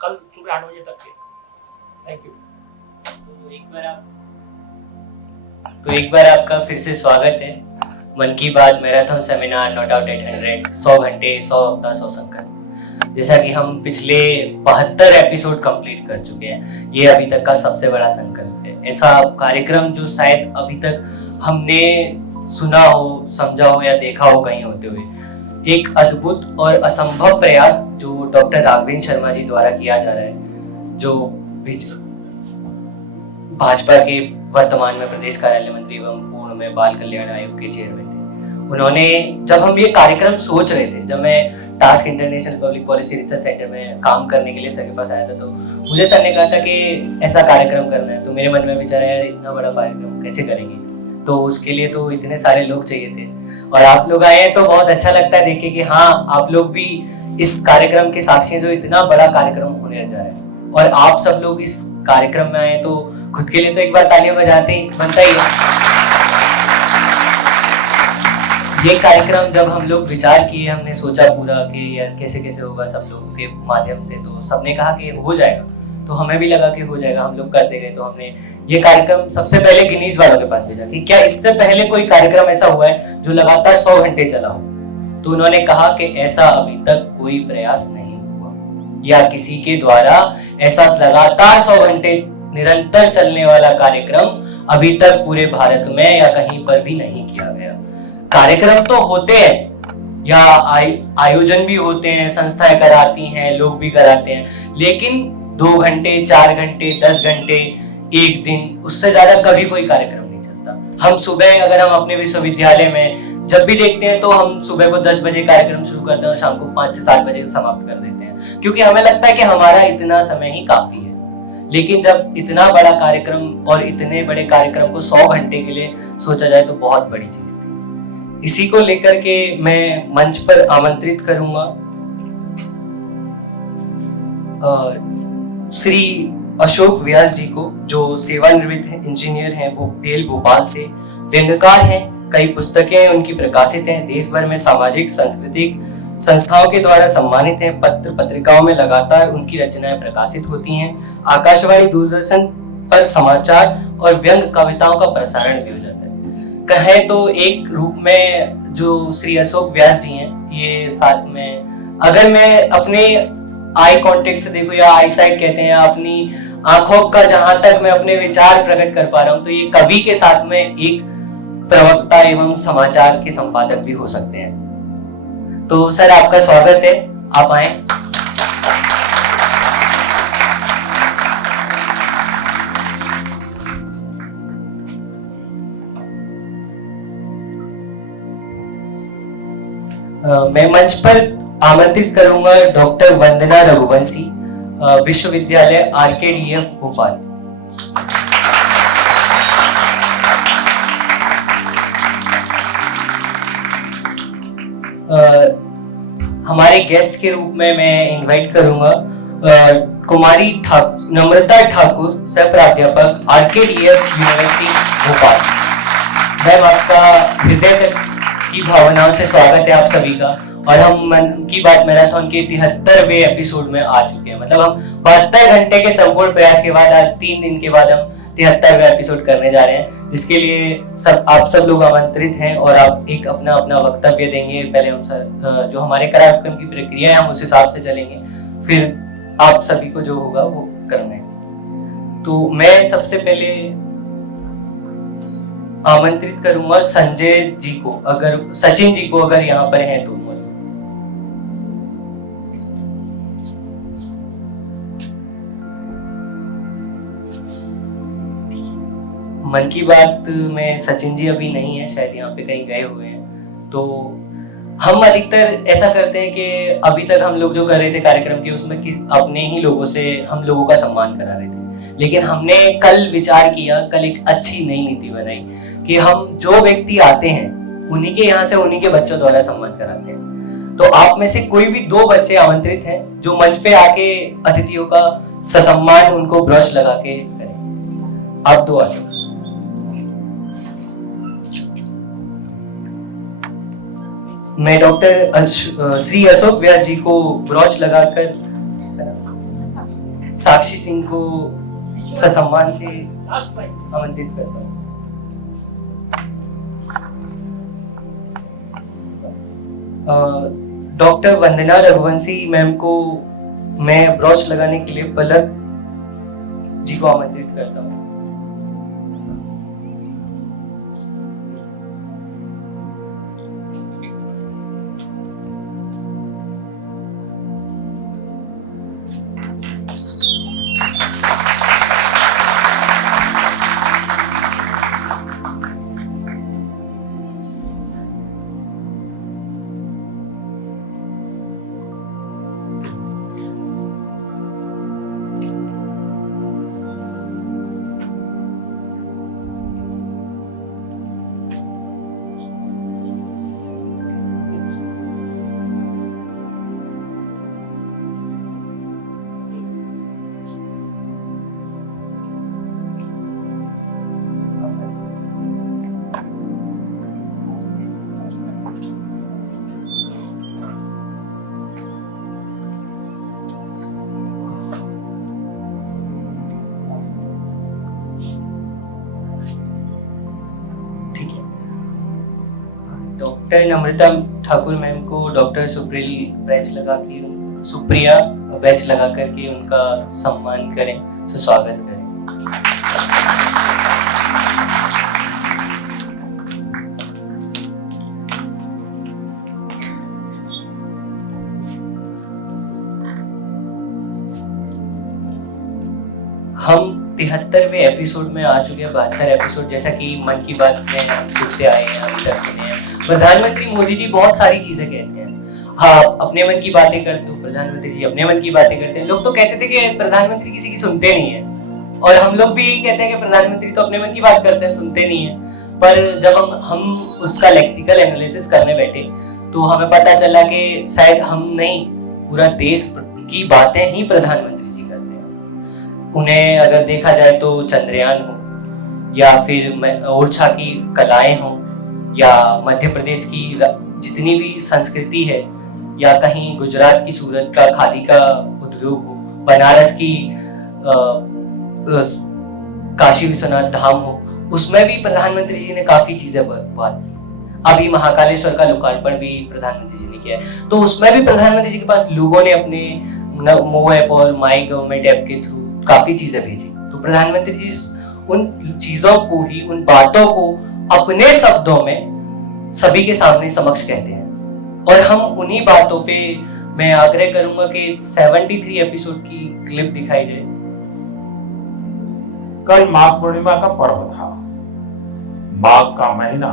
कल सुबह 8 बजे तक के। Thank you. तो एक बार आपका फिर से स्वागत है मन की बात मैराथन सेमिनार नॉट आउट 800 100 घंटे 100 हफ्ता 100 संकल्प। जैसा कि हम पिछले 72 एपिसोड कंप्लीट कर चुके हैं, ये अभी तक का सबसे बड़ा संकल्प है। ऐसा कार्यक्रम जो शायद अभी तक हमने सुना हो, समझा हो या देखा हो कहीं होते हुए, एक अद्भुत और असंभव प्रयास जो डॉक्टर राघवेंद्र शर्मा जी द्वारा किया जा रहा है, जो भाजपा के वर्तमान में प्रदेश कार्यालय मंत्री एवं पूर्व में बाल कल्याण आयोग के चेयरमैन थे। उन्होंने, जब हम ये कार्यक्रम सोच रहे थे, जब मैं task international public policy research centre में काम करने के लिए सर के पास आया था, तो मुझे सर ने कहा था कि ऐसा कार्यक्रम करना है। तो मेरे मन में विचार आया, इतना बड़ा कार्यक्रम कैसे करेंगे, तो उसके लिए तो इतने सारे लोग चाहिए थे और आप लोग आए हैं, तो बहुत अच्छा लगता है देख के कि हाँ, आप लोग भी इस कार्यक्रम के साक्षी हैं, जो इतना बड़ा कार्यक्रम होने जा रहा है। और आप सब लोग इस कार्यक्रम में आए तो खुद के लिए तो एक बार तालियां बजाते ही बनता ही है। ये कार्यक्रम जब हम लोग विचार किए, हमने सोचा पूरा कि यार कैसे कैसे होगा सब लोगों के माध्यम से, तो सबने कहा कि हो जाएगा, तो हमें भी लगा कि हो जाएगा। हम लोग करते गए, तो हमने ये कार्यक्रम सबसे पहले गिनीज वालों के पास भेजा कि क्या इससे पहले कोई कार्यक्रम ऐसा हुआ है जो लगातार 100 घंटे चला हो। तो उन्होंने कहा कि ऐसा अभी तक कोई प्रयास नहीं हुआ, या किसी के द्वारा ऐसा लगातार 100 घंटे निरंतर चलने वाला कार्यक्रम अभी तक पूरे भारत में या कहीं पर भी नहीं किया गया। कार्यक्रम तो होते हैं या आयोजन भी होते हैं, संस्थाएं कराती हैं, लोग भी कराते हैं, लेकिन 2 घंटे 4 घंटे 10 घंटे एक दिन, उससे ज्यादा कभी कोई कार्यक्रम नहीं चलता। हम सुबह, अगर हम अपने विश्वविद्यालय में जब भी देखते हैं, तो हम सुबह को 10 बजे कार्यक्रम शुरू करते हैं और शाम को 5 से 7 बजे समाप्त कर देते हैं, क्योंकि हमें लगता है कि हमारा इतना समय ही काफी है। लेकिन जब इतना बड़ा कार्यक्रम और इतने बड़े कार्यक्रम को 100 घंटे के लिए सोचा जाए, तो बहुत बड़ी चीज थी। इसी को लेकर के मैं मंच पर आमंत्रित करूंगा श्री अशोक व्यास जी को, जो सेवानिवृत्त इंजीनियर हैं, वो बेल भोपाल से, व्यंग्यकार हैं, कई पुस्तकें उनकी प्रकाशित हैं, देश भर में सामाजिक सांस्कृतिक संस्थाओं के द्वारा सम्मानित हैं, पत्र पत्रिकाओं में लगातार उनकी रचनाएं प्रकाशित होती हैं, आकाशवाणी दूरदर्शन पर समाचार और व्यंग्य कविताओं का प्रसारण भी हो जाता है। कहें तो एक रूप में जो श्री अशोक व्यास जी हैं, ये साथ में, अगर मैं अपने आई कांटेक्ट से देखूं या आई साइट कहते हैं, अपनी आंखों का जहां तक मैं अपने विचार प्रकट कर पा रहा हूं, तो ये कवि के साथ में एक प्रवक्ता एवं समाचार के संपादक भी हो सकते हैं। तो सर, आपका स्वागत है, आप आए। मैं मंच पर आमंत्रित करूंगा डॉक्टर वंदना रघुवंशी, विश्वविद्यालय RKDF भोपाल। हमारे गेस्ट के रूप में मैं इनवाइट करूंगा कुमारी नम्रता ठाकुर, सह प्राध्यापक RKDF यूनिवर्सिटी भोपाल। मैम, आपका हृदय की भावनाओं से स्वागत है आप सभी का। और हम मन की बात मैराथन के 73वें एपिसोड में आ चुके हैं। मतलब हम 72 घंटे के संपूर्ण प्रयास के बाद आज 3 दिन के बाद हम 73वें एपिसोड करने जा रहे हैं, जिसके लिए आप सब लोग आमंत्रित हैं और आप एक अपना अपना वक्तव्य देंगे। पहले हम जो हमारे कार्यक्रम की प्रक्रिया है, हम उस हिसाब से चलेंगे, फिर आप सभी को जो होगा वो करना है। तो मैं सबसे पहले आमंत्रित करूंगा संजय जी को, अगर सचिन जी को अगर यहाँ पर हैं तो मौजूद। मन की बात में सचिन जी अभी नहीं है, शायद यहाँ पे कहीं गए हुए हैं। तो हम अधिकतर ऐसा करते हैं कि अभी तक हम लोग जो कर रहे थे कार्यक्रम के, उसमें अपने ही लोगों से हम लोगों का सम्मान करा रहे थे। लेकिन हमने कल विचार किया, कल एक अच्छी नई नीति बनाई कि हम जो व्यक्ति आते हैं, उन्हीं के यहाँ से उन्हीं के बच्चों द्वारा सम्मान कराते हैं। तो आप में से कोई भी 2 बच्चे आमंत्रित हैं जो मंच पे आके अतिथियों का ससम्मान, उनको ब्रश लगा के करें। आप 2 आ जाओ। मैं डॉक्टर श्री अशोक व्यास जी को ब्रॉच लगाकर साक्षी सिंह को ससम्मान से लास्ट पॉइंट। आमंत्रित करता हूँ। डॉक्टर वंदना रघुवंशी मैम को मैं ब्रोच लगाने के लिए पलक जी को आमंत्रित करता हूँ। डॉक्टर नम्रता ठाकुर मैम को डॉक्टर सुप्रिया बैच लगा करके उनका सम्मान करें, स्वागत करें। हम 73वें एपिसोड में आ चुके हैं। 72 एपिसोड जैसा कि मन की बात में हम सुनते आए हैं, अभी तक सुने हैं। प्रधानमंत्री मोदी जी बहुत सारी चीजें कहते हैं। हाँ, अपने मन की बातें करते हो, प्रधानमंत्री जी अपने मन की बातें करते हैं। लोग तो कहते थे कि प्रधानमंत्री किसी की सुनते नहीं है, और हम लोग भी यही कहते हैं कि प्रधानमंत्री तो अपने मन की बात करते हैं, सुनते नहीं है। पर जब हम उसका लेक्सिकल एनालिसिस करने बैठे तो हमें पता चला कि शायद हम नहीं, पूरा देश की बातें ही प्रधानमंत्री जी करते हैं। उन्हें अगर देखा जाए तो चंद्रयान हो, या फिर ओरछा की कलाएं हो, या मध्य प्रदेश की जितनी भी संस्कृति है, या कहीं गुजरात की सूरत का खादी का उद्योग हो, बनारस की काशी विश्वनाथ धाम हो, उसमें भी प्रधानमंत्री जी ने काफी चीजें बात की। अभी महाकालेश्वर का लोकार्पण भी प्रधानमंत्री जी ने किया है, तो उसमें भी प्रधानमंत्री जी के पास लोगों ने अपने नमो ऐप और माई गवर्नमेंट ऐप के थ्रू काफी चीजें भेजी। तो प्रधानमंत्री जी उन चीजों को ही, उन बातों को अपने शब्दों में सभी के सामने समक्ष कहते हैं, और हम उन्हीं बातों पे मैं आग्रह करूंगा कि 73 एपिसोड की क्लिप दिखाई जाए। कल माघ पूर्णिमा का पर्व था। माघ का महीना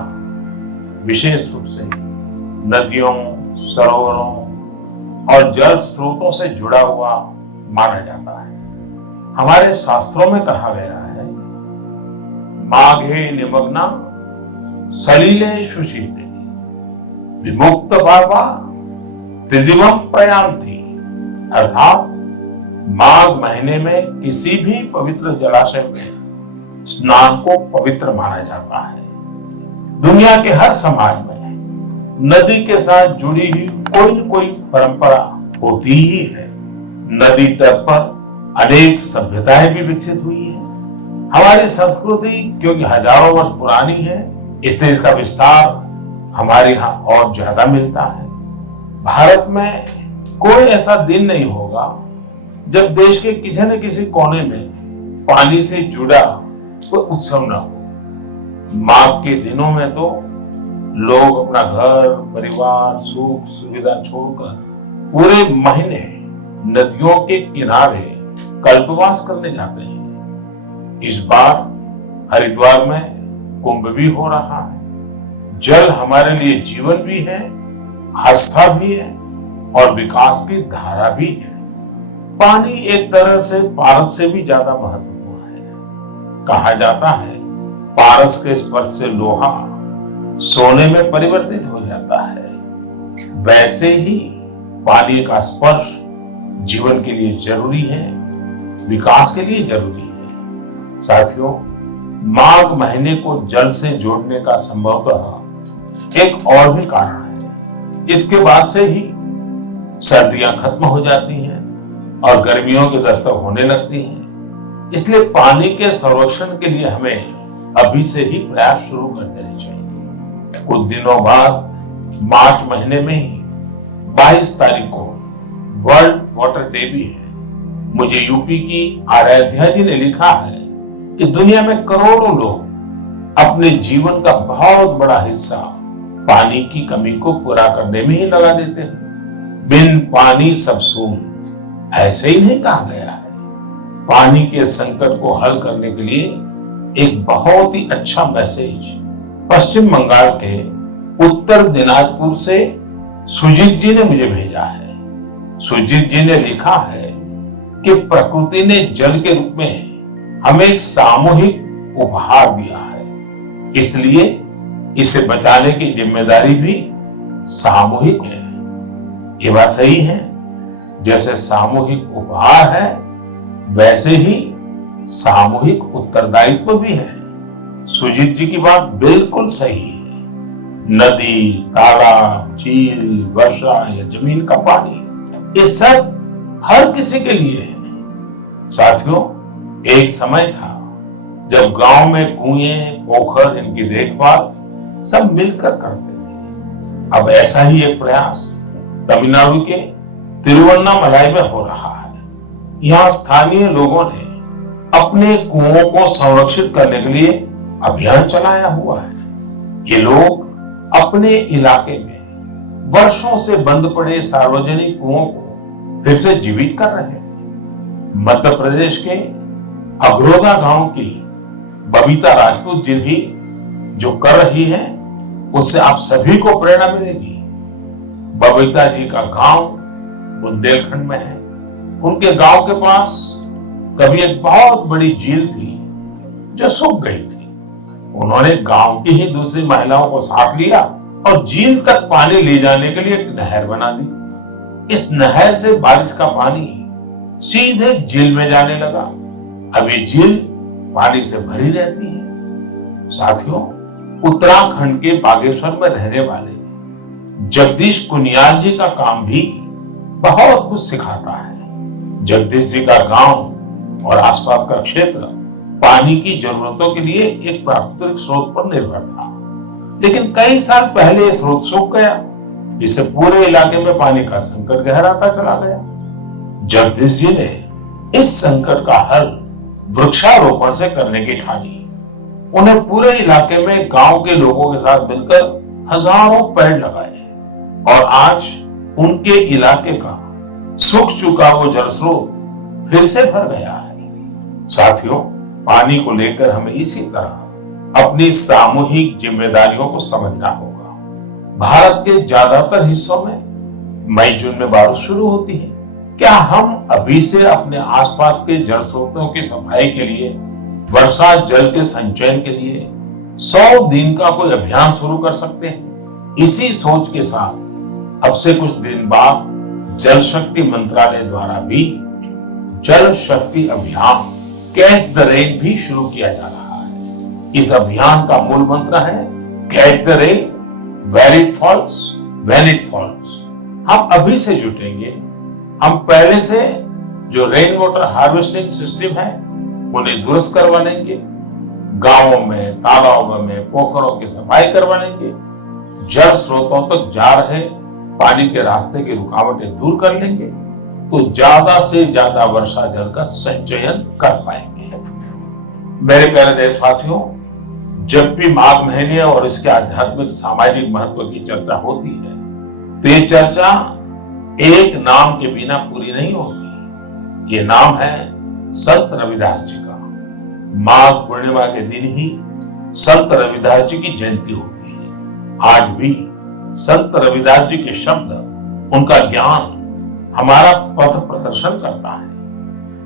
विशेष रूप से नदियों, सरोवरों और जल स्रोतों से जुड़ा हुआ माना जाता है। हमारे शास्त्रों में कहा गया है, माघे निमग्ना सलिले शुचिते विमुक्त भावा त्रिदिवम प्रयान्ति, अर्थात माघ महीने में किसी भी पवित्र जलाशय में स्नान को पवित्र माना जाता है। दुनिया के हर समाज में नदी के साथ जुड़ी हुई कोई न कोई परंपरा होती ही है। नदी तट पर अनेक सभ्यताएं भी विकसित हुई है। हमारी संस्कृति क्योंकि हजारों वर्ष पुरानी है, इसलिए इसका विस्तार हमारे यहाँ और ज्यादा मिलता है। भारत में कोई ऐसा दिन नहीं होगा जब देश के किसी न किसी कोने में पानी से जुड़ा कोई उत्सव न हो। माघ के दिनों में तो लोग अपना घर, परिवार, सुख सुविधा छोड़कर पूरे महीने नदियों के किनारे कल्पवास करने जाते हैं। इस बार हरिद्वार में कुंभ भी हो रहा है। जल हमारे लिए जीवन भी है, आस्था भी है और विकास की धारा भी है। पानी एक तरह से पारस से भी ज्यादा महत्वपूर्ण है। कहा जाता है, पारस के स्पर्श से लोहा सोने में परिवर्तित हो जाता है। वैसे ही पानी का स्पर्श जीवन के लिए जरूरी है, विकास के लिए जरूरी है। साथियों, माघ महीने को जल से जोड़ने का संभवतः एक और भी कारण है। इसके बाद से ही सर्दियां खत्म हो जाती हैं, और गर्मियों की दस्तक होने लगती है। इसलिए पानी के संरक्षण के लिए हमें अभी से ही प्रयास शुरू कर देने चाहिए। कुछ दिनों बाद मार्च महीने में ही 22 तारीख को वर्ल्ड वाटर डे भी है। मुझे यूपी की आराध्या जी ने लिखा है कि दुनिया में करोड़ों लोग अपने जीवन का बहुत बड़ा हिस्सा पानी की कमी को पूरा करने में ही लगा देते हैं। बिन पानी सब सून, ऐसे ही नहीं कहा गया है। पानी के संकट को हल करने के लिए एक बहुत ही अच्छा मैसेज पश्चिम बंगाल के उत्तर दिनाजपुर से सुजीत जी ने मुझे भेजा है। सुजीत जी ने लिखा है कि प्रकृति ने जल के रूप में हमें एक सामूहिक उपहार दिया है, इसलिए इसे बचाने की जिम्मेदारी भी सामूहिक है। ये बात सही है। जैसे सामूहिक उपहार है, वैसे ही सामूहिक उत्तरदायित्व भी है। सुजीत जी की बात बिल्कुल सही है। नदी, तालाब, झील, वर्षा या जमीन का पानी, ये सब हर किसी के लिए है। साथियों, एक समय था जब गांव में कुएं, पोखर, इनकी देखभाल सब मिलकर करते थे। अब ऐसा ही एक प्रयास तमिलनाडु के तिरुवन्नामलाई में हो रहा है। यहाँ स्थानीय लोगों ने अपने कुओं को संरक्षित करने के लिए अभियान चलाया हुआ है। ये लोग अपने इलाके में वर्षों से बंद पड़े सार्वजनिक कुओं को फिर से जीवित कर रहे हैं। मध्य प्रदेश के अगरोदा गांव की बबीता राजपूत जी भी जो कर रही है, उससे आप सभी को प्रेरणा मिलेगी। बबीता जी का गांव बुंदेलखंड में है। उनके गांव के पास कभी एक बहुत बड़ी झील थी जो सूख गई थी। उन्होंने गांव की ही दूसरी महिलाओं को साथ लिया और झील तक पानी ले जाने के लिए एक नहर बना दी। इस नहर से बारिश का पानी सीधे झील में जाने लगा। अब ये झील पानी से भरी रहती है। साथियों, उत्तराखंड के बागेश्वर में रहने वाले जगदीश कुनियाल जी का काम भी बहुत कुछ सिखाता है। जगदीश जी का गांव और आसपास का क्षेत्र पानी की जरूरतों के लिए एक प्राकृतिक स्रोत पर निर्भर था, लेकिन कई साल पहले ये स्रोत सूख गया। इससे पूरे इलाके में पानी का संकट गहराता चला गया। जगदीश जी ने इस संकट का हल वृक्षारोपण से करने की ठानी। उन्हें पूरे इलाके में गांव के लोगों के साथ मिलकर हजारों पेड़ लगाए और आज उनके इलाके का सूख चुका वो जल स्रोत फिर से भर गया है। साथियों, पानी को लेकर हमें इसी तरह अपनी सामूहिक जिम्मेदारियों को समझना होगा। भारत के ज्यादातर हिस्सों में मई जून में बारिश शुरू होती है। क्या हम अभी से अपने आसपास के जल स्रोतों की सफाई के लिए, वर्षा जल के संचयन के लिए 100 दिन का कोई अभियान शुरू कर सकते हैं? इसी सोच के साथ अब से कुछ दिन बाद जल शक्ति मंत्रालय द्वारा भी जल शक्ति अभियान कैच द रेन भी शुरू किया जा रहा है। इस अभियान का मूल मंत्र है catch the rain where it falls when it falls. हम अभी से जुटेंगे। हम पहले से जो रेन वाटर हार्वेस्टिंग सिस्टम है उन्हें दुरुस्त करवा लेंगे। गांवों में, तालाबों में, पोखरों की सफाई करवा लेंगे। जल स्रोतों तक जा रहे पानी के रास्ते की रुकावटें दूर कर लेंगे, तो ज्यादा से ज्यादा वर्षा जल का संचयन कर पाएंगे। मेरे प्यारे देशवासियों, जब भी माघ महीने और इसके आध्यात्मिक सामाजिक महत्व की चर्चा होती है, तो ये चर्चा एक नाम के बिना पूरी नहीं होती। ये नाम है संत रविदास जी का। माघ पूर्णिमा के दिन ही संत रविदास जी की जयंती होती है। आज भी संत रविदास जी के शब्द, उनका ज्ञान हमारा पथ प्रदर्शन करता है।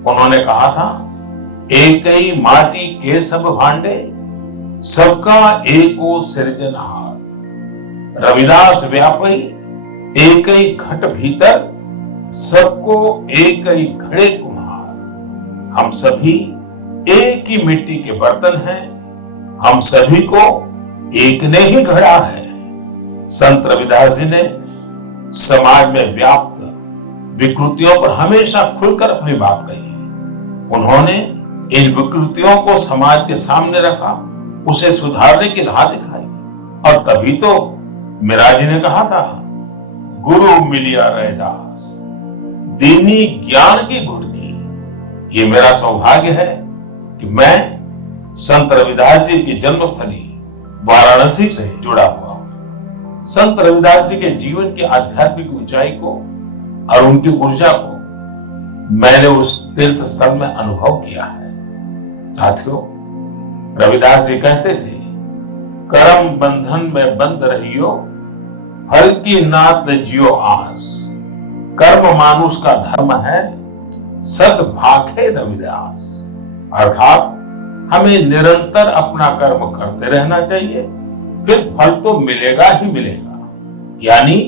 उन्होंने कहा था, एक ही माटी के सब भांडे, सबका एको सृजनहार। रविदास व्यापी एक ही घट भीतर, सबको एक ही घड़े कुम्हार। हम सभी एक ही मिट्टी के बर्तन हैं, हम सभी को एक ने ही घड़ा है। संत रविदास जी ने समाज में व्याप्त विकृतियों पर हमेशा खुलकर अपनी बात कही। उन्होंने इन विकृतियों को समाज के सामने रखा, उसे सुधारने की राह दिखाई। और तभी तो मीरा जी ने कहा था, गुरु मिलिया रैदास दीनी ज्ञान की घुड़की। ये मेरा सौभाग्य है कि मैं संत रविदास जी की जन्मस्थली वाराणसी से जुड़ा हुआ हूं। संत रविदास जी के जीवन की आध्यात्मिक ऊंचाई को और उनकी ऊर्जा को मैंने उस तीर्थ स्थल में अनुभव किया है। साथियों, रविदास जी कहते थे, कर्म बंधन में बंद रहियो, फल की नात जियो आस। कर्म मानुष का धर्म है, सद भाखे रविदास। अर्थात हमें निरंतर अपना कर्म करते रहना चाहिए, फिर फल तो मिलेगा ही मिलेगा। यानी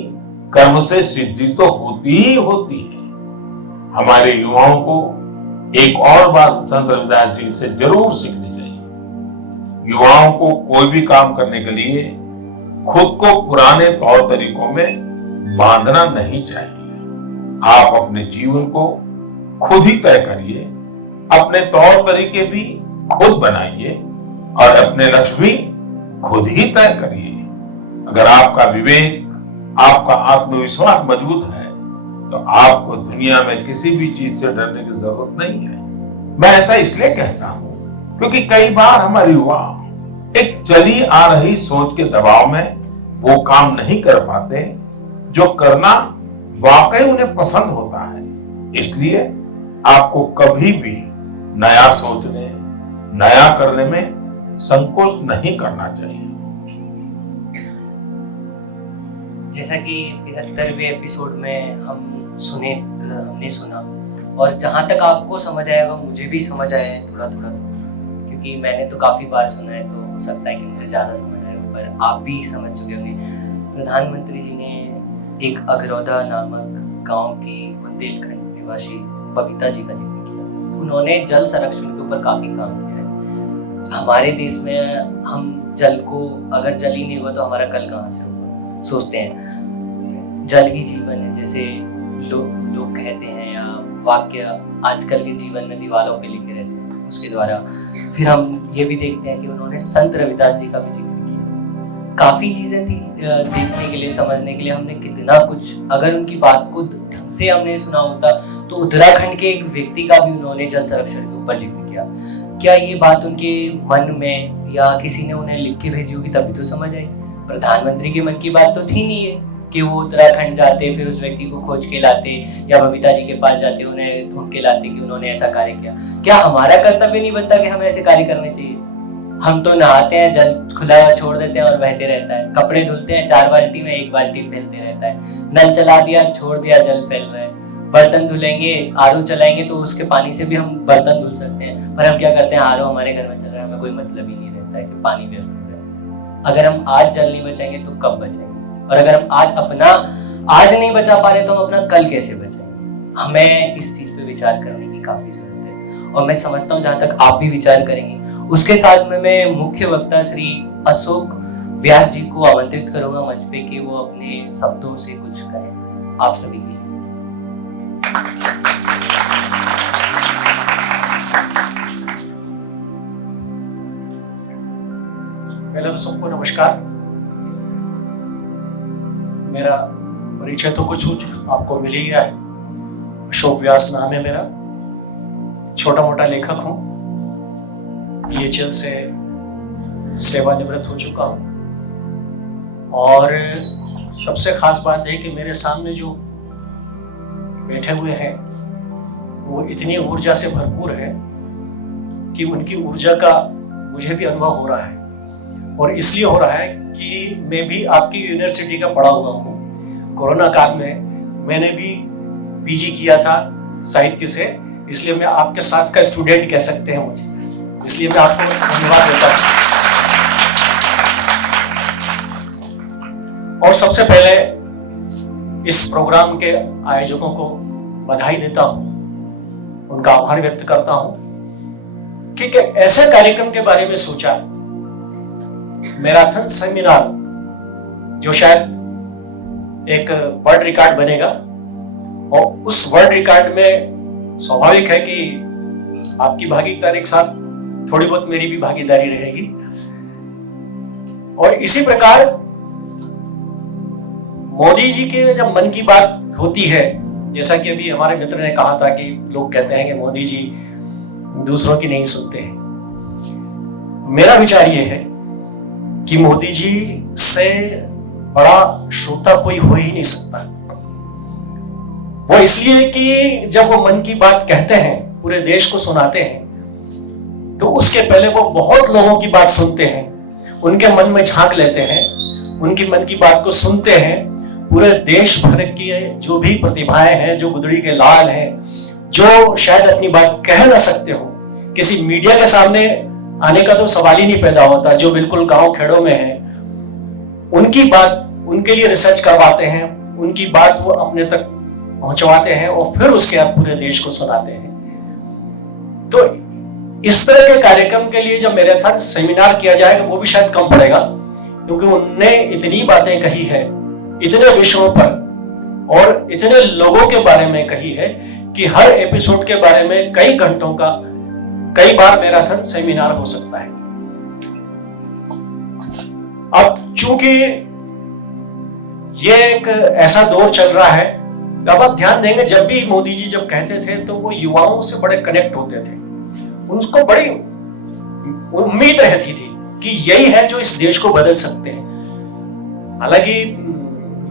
कर्म से सिद्धि तो होती ही होती है। हमारे युवाओं को एक और बात संत रविदास जी से जरूर सीखनी चाहिए। युवाओं को कोई भी काम करने के लिए खुद को पुराने तौर तरीकों में बांधना नहीं चाहिए। आप अपने जीवन को खुद ही तय करिए, अपने तौर तरीके भी खुद बनाइए और अपने लक्ष्य भी खुद ही तय करिए। अगर आपका विवेक, आपका आत्मविश्वास मजबूत है तो आपको दुनिया में किसी भी चीज से डरने की जरूरत नहीं है। मैं ऐसा इसलिए कहता हूं क्योंकि कई बार हमारे युवा एक चली आ रही सोच के दबाव में वो काम नहीं कर पाते जो करना वाकई उन्हें पसंद होता है। इसलिए आपको कभी भी नया सोचने, नया करने में संकोच नहीं करना चाहिए। जैसा कि 73वें एपिसोड में हमने सुना, और जहां तक आपको समझ आएगा मुझे भी समझ आया है थोड़ा थोड़ा, क्योंकि मैंने तो काफी बार सुना है तो हो सकता है कि मुझे ज्यादा समझ आए, पर आप भी समझ चुके होंगे। प्रधानमंत्री जी ने एक अगरौदा नामक गांव की बुंदेलखंड निवासी बबीता जी का जिक्र किया। उन्होंने जल संरक्षण के ऊपर काफी काम किया है। हमारे देश में हम जल को, अगर जल ही नहीं हुआ तो हमारा कल कहाँ से होगा, सोचते हैं जल ही जीवन है, जैसे लोग कहते हैं, या वाक्य आजकल के जीवन में दीवारों पे लिखे रहते हैं उसके द्वारा। फिर हम ये भी देखते हैं कि उन्होंने संत रविदास जी का भी जिक्र किया। काफी चीजें थी देखने के लिए, समझने के लिए। हमने कितना कुछ, अगर उनकी बात को ढंग से हमने सुना होता तो उत्तराखंड के एक व्यक्ति का भी उन्होंने जल संरक्षण के ऊपर जिक्र किया। क्या ये बात उनके मन में या किसी ने उन्हें लिख के भेजी होगी तभी तो समझ आई? प्रधानमंत्री के मन की बात तो थी नहीं है कि वो उत्तराखंड जाते, फिर उस व्यक्ति को खोज के लाते, या बबीता जी के पास जाते, उन्हें ढूंढ के लाते कि उन्होंने ऐसा कार्य किया। क्या हमारा कर्तव्य नहीं बनता कि हमें ऐसे कार्य करने चाहिए? हम तो नहाते हैं, जल खुला छोड़ देते हैं और बहते रहता है। कपड़े धुलते हैं, 4 बाल्टी में 1 बाल्टी फैलते रहता है। नल चला दिया, छोड़ दिया, जल फैल रहा है। बर्तन धुलेंगे, आरओ चलाएंगे तो उसके पानी से भी हम बर्तन धुल सकते हैं, पर हम क्या करते हैं, आरओ हमारे घर में चल रहा है, हमें कोई मतलब ही नहीं रहता है कि पानी व्यस्त हो रहा है। अगर हम आज जल नहीं बचाएंगे तो कब बचाएंगे? और अगर हम आज नहीं बचा पा रहे तो हम अपना कल कैसे बचाएंगे? हमें इस चीज पे विचार करने की काफी जरूरत है, और मैं समझता हूँ जहां तक आप भी विचार करेंगे। उसके साथ में मैं मुख्य वक्ता श्री अशोक व्यास जी को आमंत्रित करूंगा मंच पे कि वो अपने शब्दों से कुछ कहें आप सभी के लिए। पहले तो सबको नमस्कार। मेरा परिचय तो कुछ आपको मिल ही गया है। अशोक व्यास नाम है मेरा, छोटा मोटा लेखक हूँ। PHL से सेवानिवृत्त हो चुका हूँ, और सबसे खास बात है कि मेरे सामने जो बैठे हुए हैं वो इतनी ऊर्जा से भरपूर है कि उनकी ऊर्जा का मुझे भी अनुभव हो रहा है, और इसलिए हो रहा है कि मैं भी आपकी यूनिवर्सिटी का पढ़ा हुआ हूँ। कोरोना काल में मैंने भी PG किया था साहित्य से, इसलिए मैं आपके साथ का स्टूडेंट कह सकते हैं मुझे, इसलिए मैं आपको धन्यवाद देता हूँ। और सबसे पहले इस प्रोग्राम के आयोजकों को बधाई देता हूँ, उनका आभार व्यक्त करता हूँ कि ऐसे कार्यक्रम के बारे में सोचा। मैराथन सेमिनार जो शायद एक वर्ल्ड रिकॉर्ड बनेगा, और उस वर्ल्ड रिकॉर्ड में स्वाभाविक है कि आपकी भागीदारी के साथ थोड़ी बहुत मेरी भी भागीदारी रहेगी। और इसी प्रकार मोदी जी के जब मन की बात होती है, जैसा कि अभी हमारे मित्र ने कहा था कि लोग कहते हैं कि मोदी जी दूसरों की नहीं सुनते हैं, मेरा विचार ये है कि मोदी जी से बड़ा श्रोता कोई हो ही नहीं सकता। वो इसलिए कि जब वो मन की बात कहते हैं, पूरे देश को सुनाते हैं, तो उसके पहले वो बहुत लोगों की बात सुनते हैं, उनके मन में झांक लेते हैं, उनकी मन की बात को सुनते हैं। पूरे देश भर की जो भी प्रतिभाएं हैं, जो गुदड़ी के लाल हैं, जो शायद अपनी बात कह ना सकते हो, किसी मीडिया के सामने आने का तो सवाल ही नहीं पैदा होता, जो बिल्कुल गांव खेड़ों में है, उनकी बात उनके लिए रिसर्च करवाते हैं, उनकी बात वो अपने तक पहुंचवाते हैं और फिर उसके बाद पूरे देश को सुनाते हैं। तो इस तरह के कार्यक्रम के लिए जब मैराथन सेमिनार किया जाएगा वो भी शायद कम पड़ेगा, क्योंकि उनने इतनी बातें कही है, इतने विषयों पर और इतने लोगों के बारे में कही है कि हर एपिसोड के बारे में कई घंटों का कई बार मैराथन सेमिनार हो सकता है। अब चूंकि ये एक ऐसा दौर चल रहा है, अब आप ध्यान देंगे जब भी मोदी जी जब कहते थे तो वो युवाओं से बड़े कनेक्ट होते थे, उनको बड़ी उम्मीद रहती थी कि यही है जो इस देश को बदल सकते हैं। हालांकि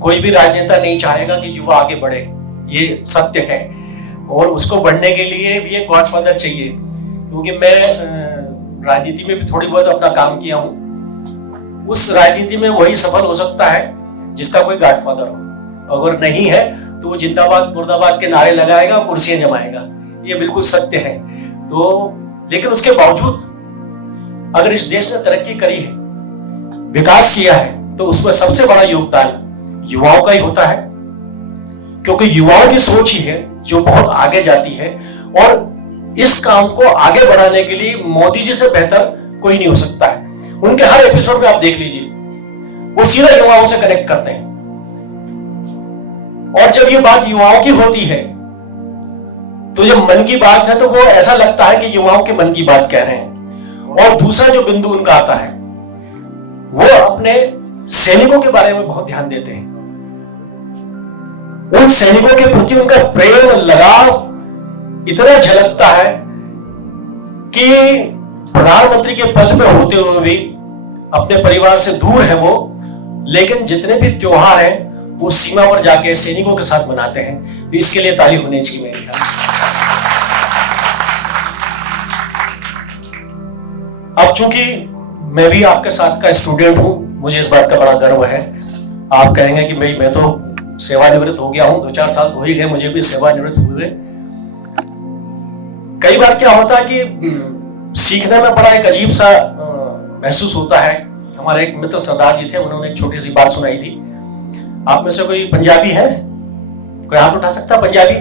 कोई भी राजनेता नहीं चाहेगा कि युवा आगे बढ़े, ये सत्य है, और उसको बढ़ने के लिए भी एक गॉडफादर चाहिए, क्योंकि मैं राजनीति में भी थोड़ी बहुत अपना काम किया हूं। उस राजनीति में वही सफल हो सकता है जिसका कोई गॉडफादर हो, अगर नहीं है तो वो जिंदाबाद मुर्दाबाद के नारे लगाएगा, कुर्सियां जमाएगा, ये बिल्कुल सत्य है। तो लेकिन उसके बावजूद अगर इस देश ने तरक्की करी है, विकास किया है, तो उसमें सबसे बड़ा योगदान युवाओं का ही होता है, क्योंकि युवाओं की सोच ही है जो बहुत आगे जाती है। और इस काम को आगे बढ़ाने के लिए मोदी जी से बेहतर कोई नहीं हो सकता है। उनके हर एपिसोड में आप देख लीजिए, वो सीधा युवाओं से कनेक्ट करते हैं, और जब ये बात युवाओं की होती है तो जब मन की बात है तो वो ऐसा लगता है कि युवाओं के मन की बात कह रहे हैं। और दूसरा जो बिंदु उनका आता है, वो अपने सैनिकों के बारे में बहुत ध्यान देते हैं। उन सैनिकों के प्रति उनका प्रेम लगाव इतना झलकता है कि प्रधानमंत्री के पद पे होते हुए भी अपने परिवार से दूर है वो, लेकिन जितने भी त्योहार हैं वो सीमा पर जाके सैनिकों के साथ मनाते हैं। तो इसके लिए ताली होनी चाहिए मेरे ख्याल। अब चूंकि मैं भी आपके साथ का स्टूडेंट हूं, मुझे इस बात का बड़ा गर्व है। आप कहेंगे कि भाई मैं तो सेवानिवृत्त हो गया हूं, 2-4 साल तो हो ही गए मुझे भी सेवानिवृत्त हुए। कई बार क्या होता है कि सीखने में बड़ा एक अजीब सा महसूस होता है। हमारे एक मित्र सरदार जी थे, उन्होंने एक छोटी सी बात सुनाई थी। आप में से कोई पंजाबी है? कोई हाथ उठा सकता? पंजाबी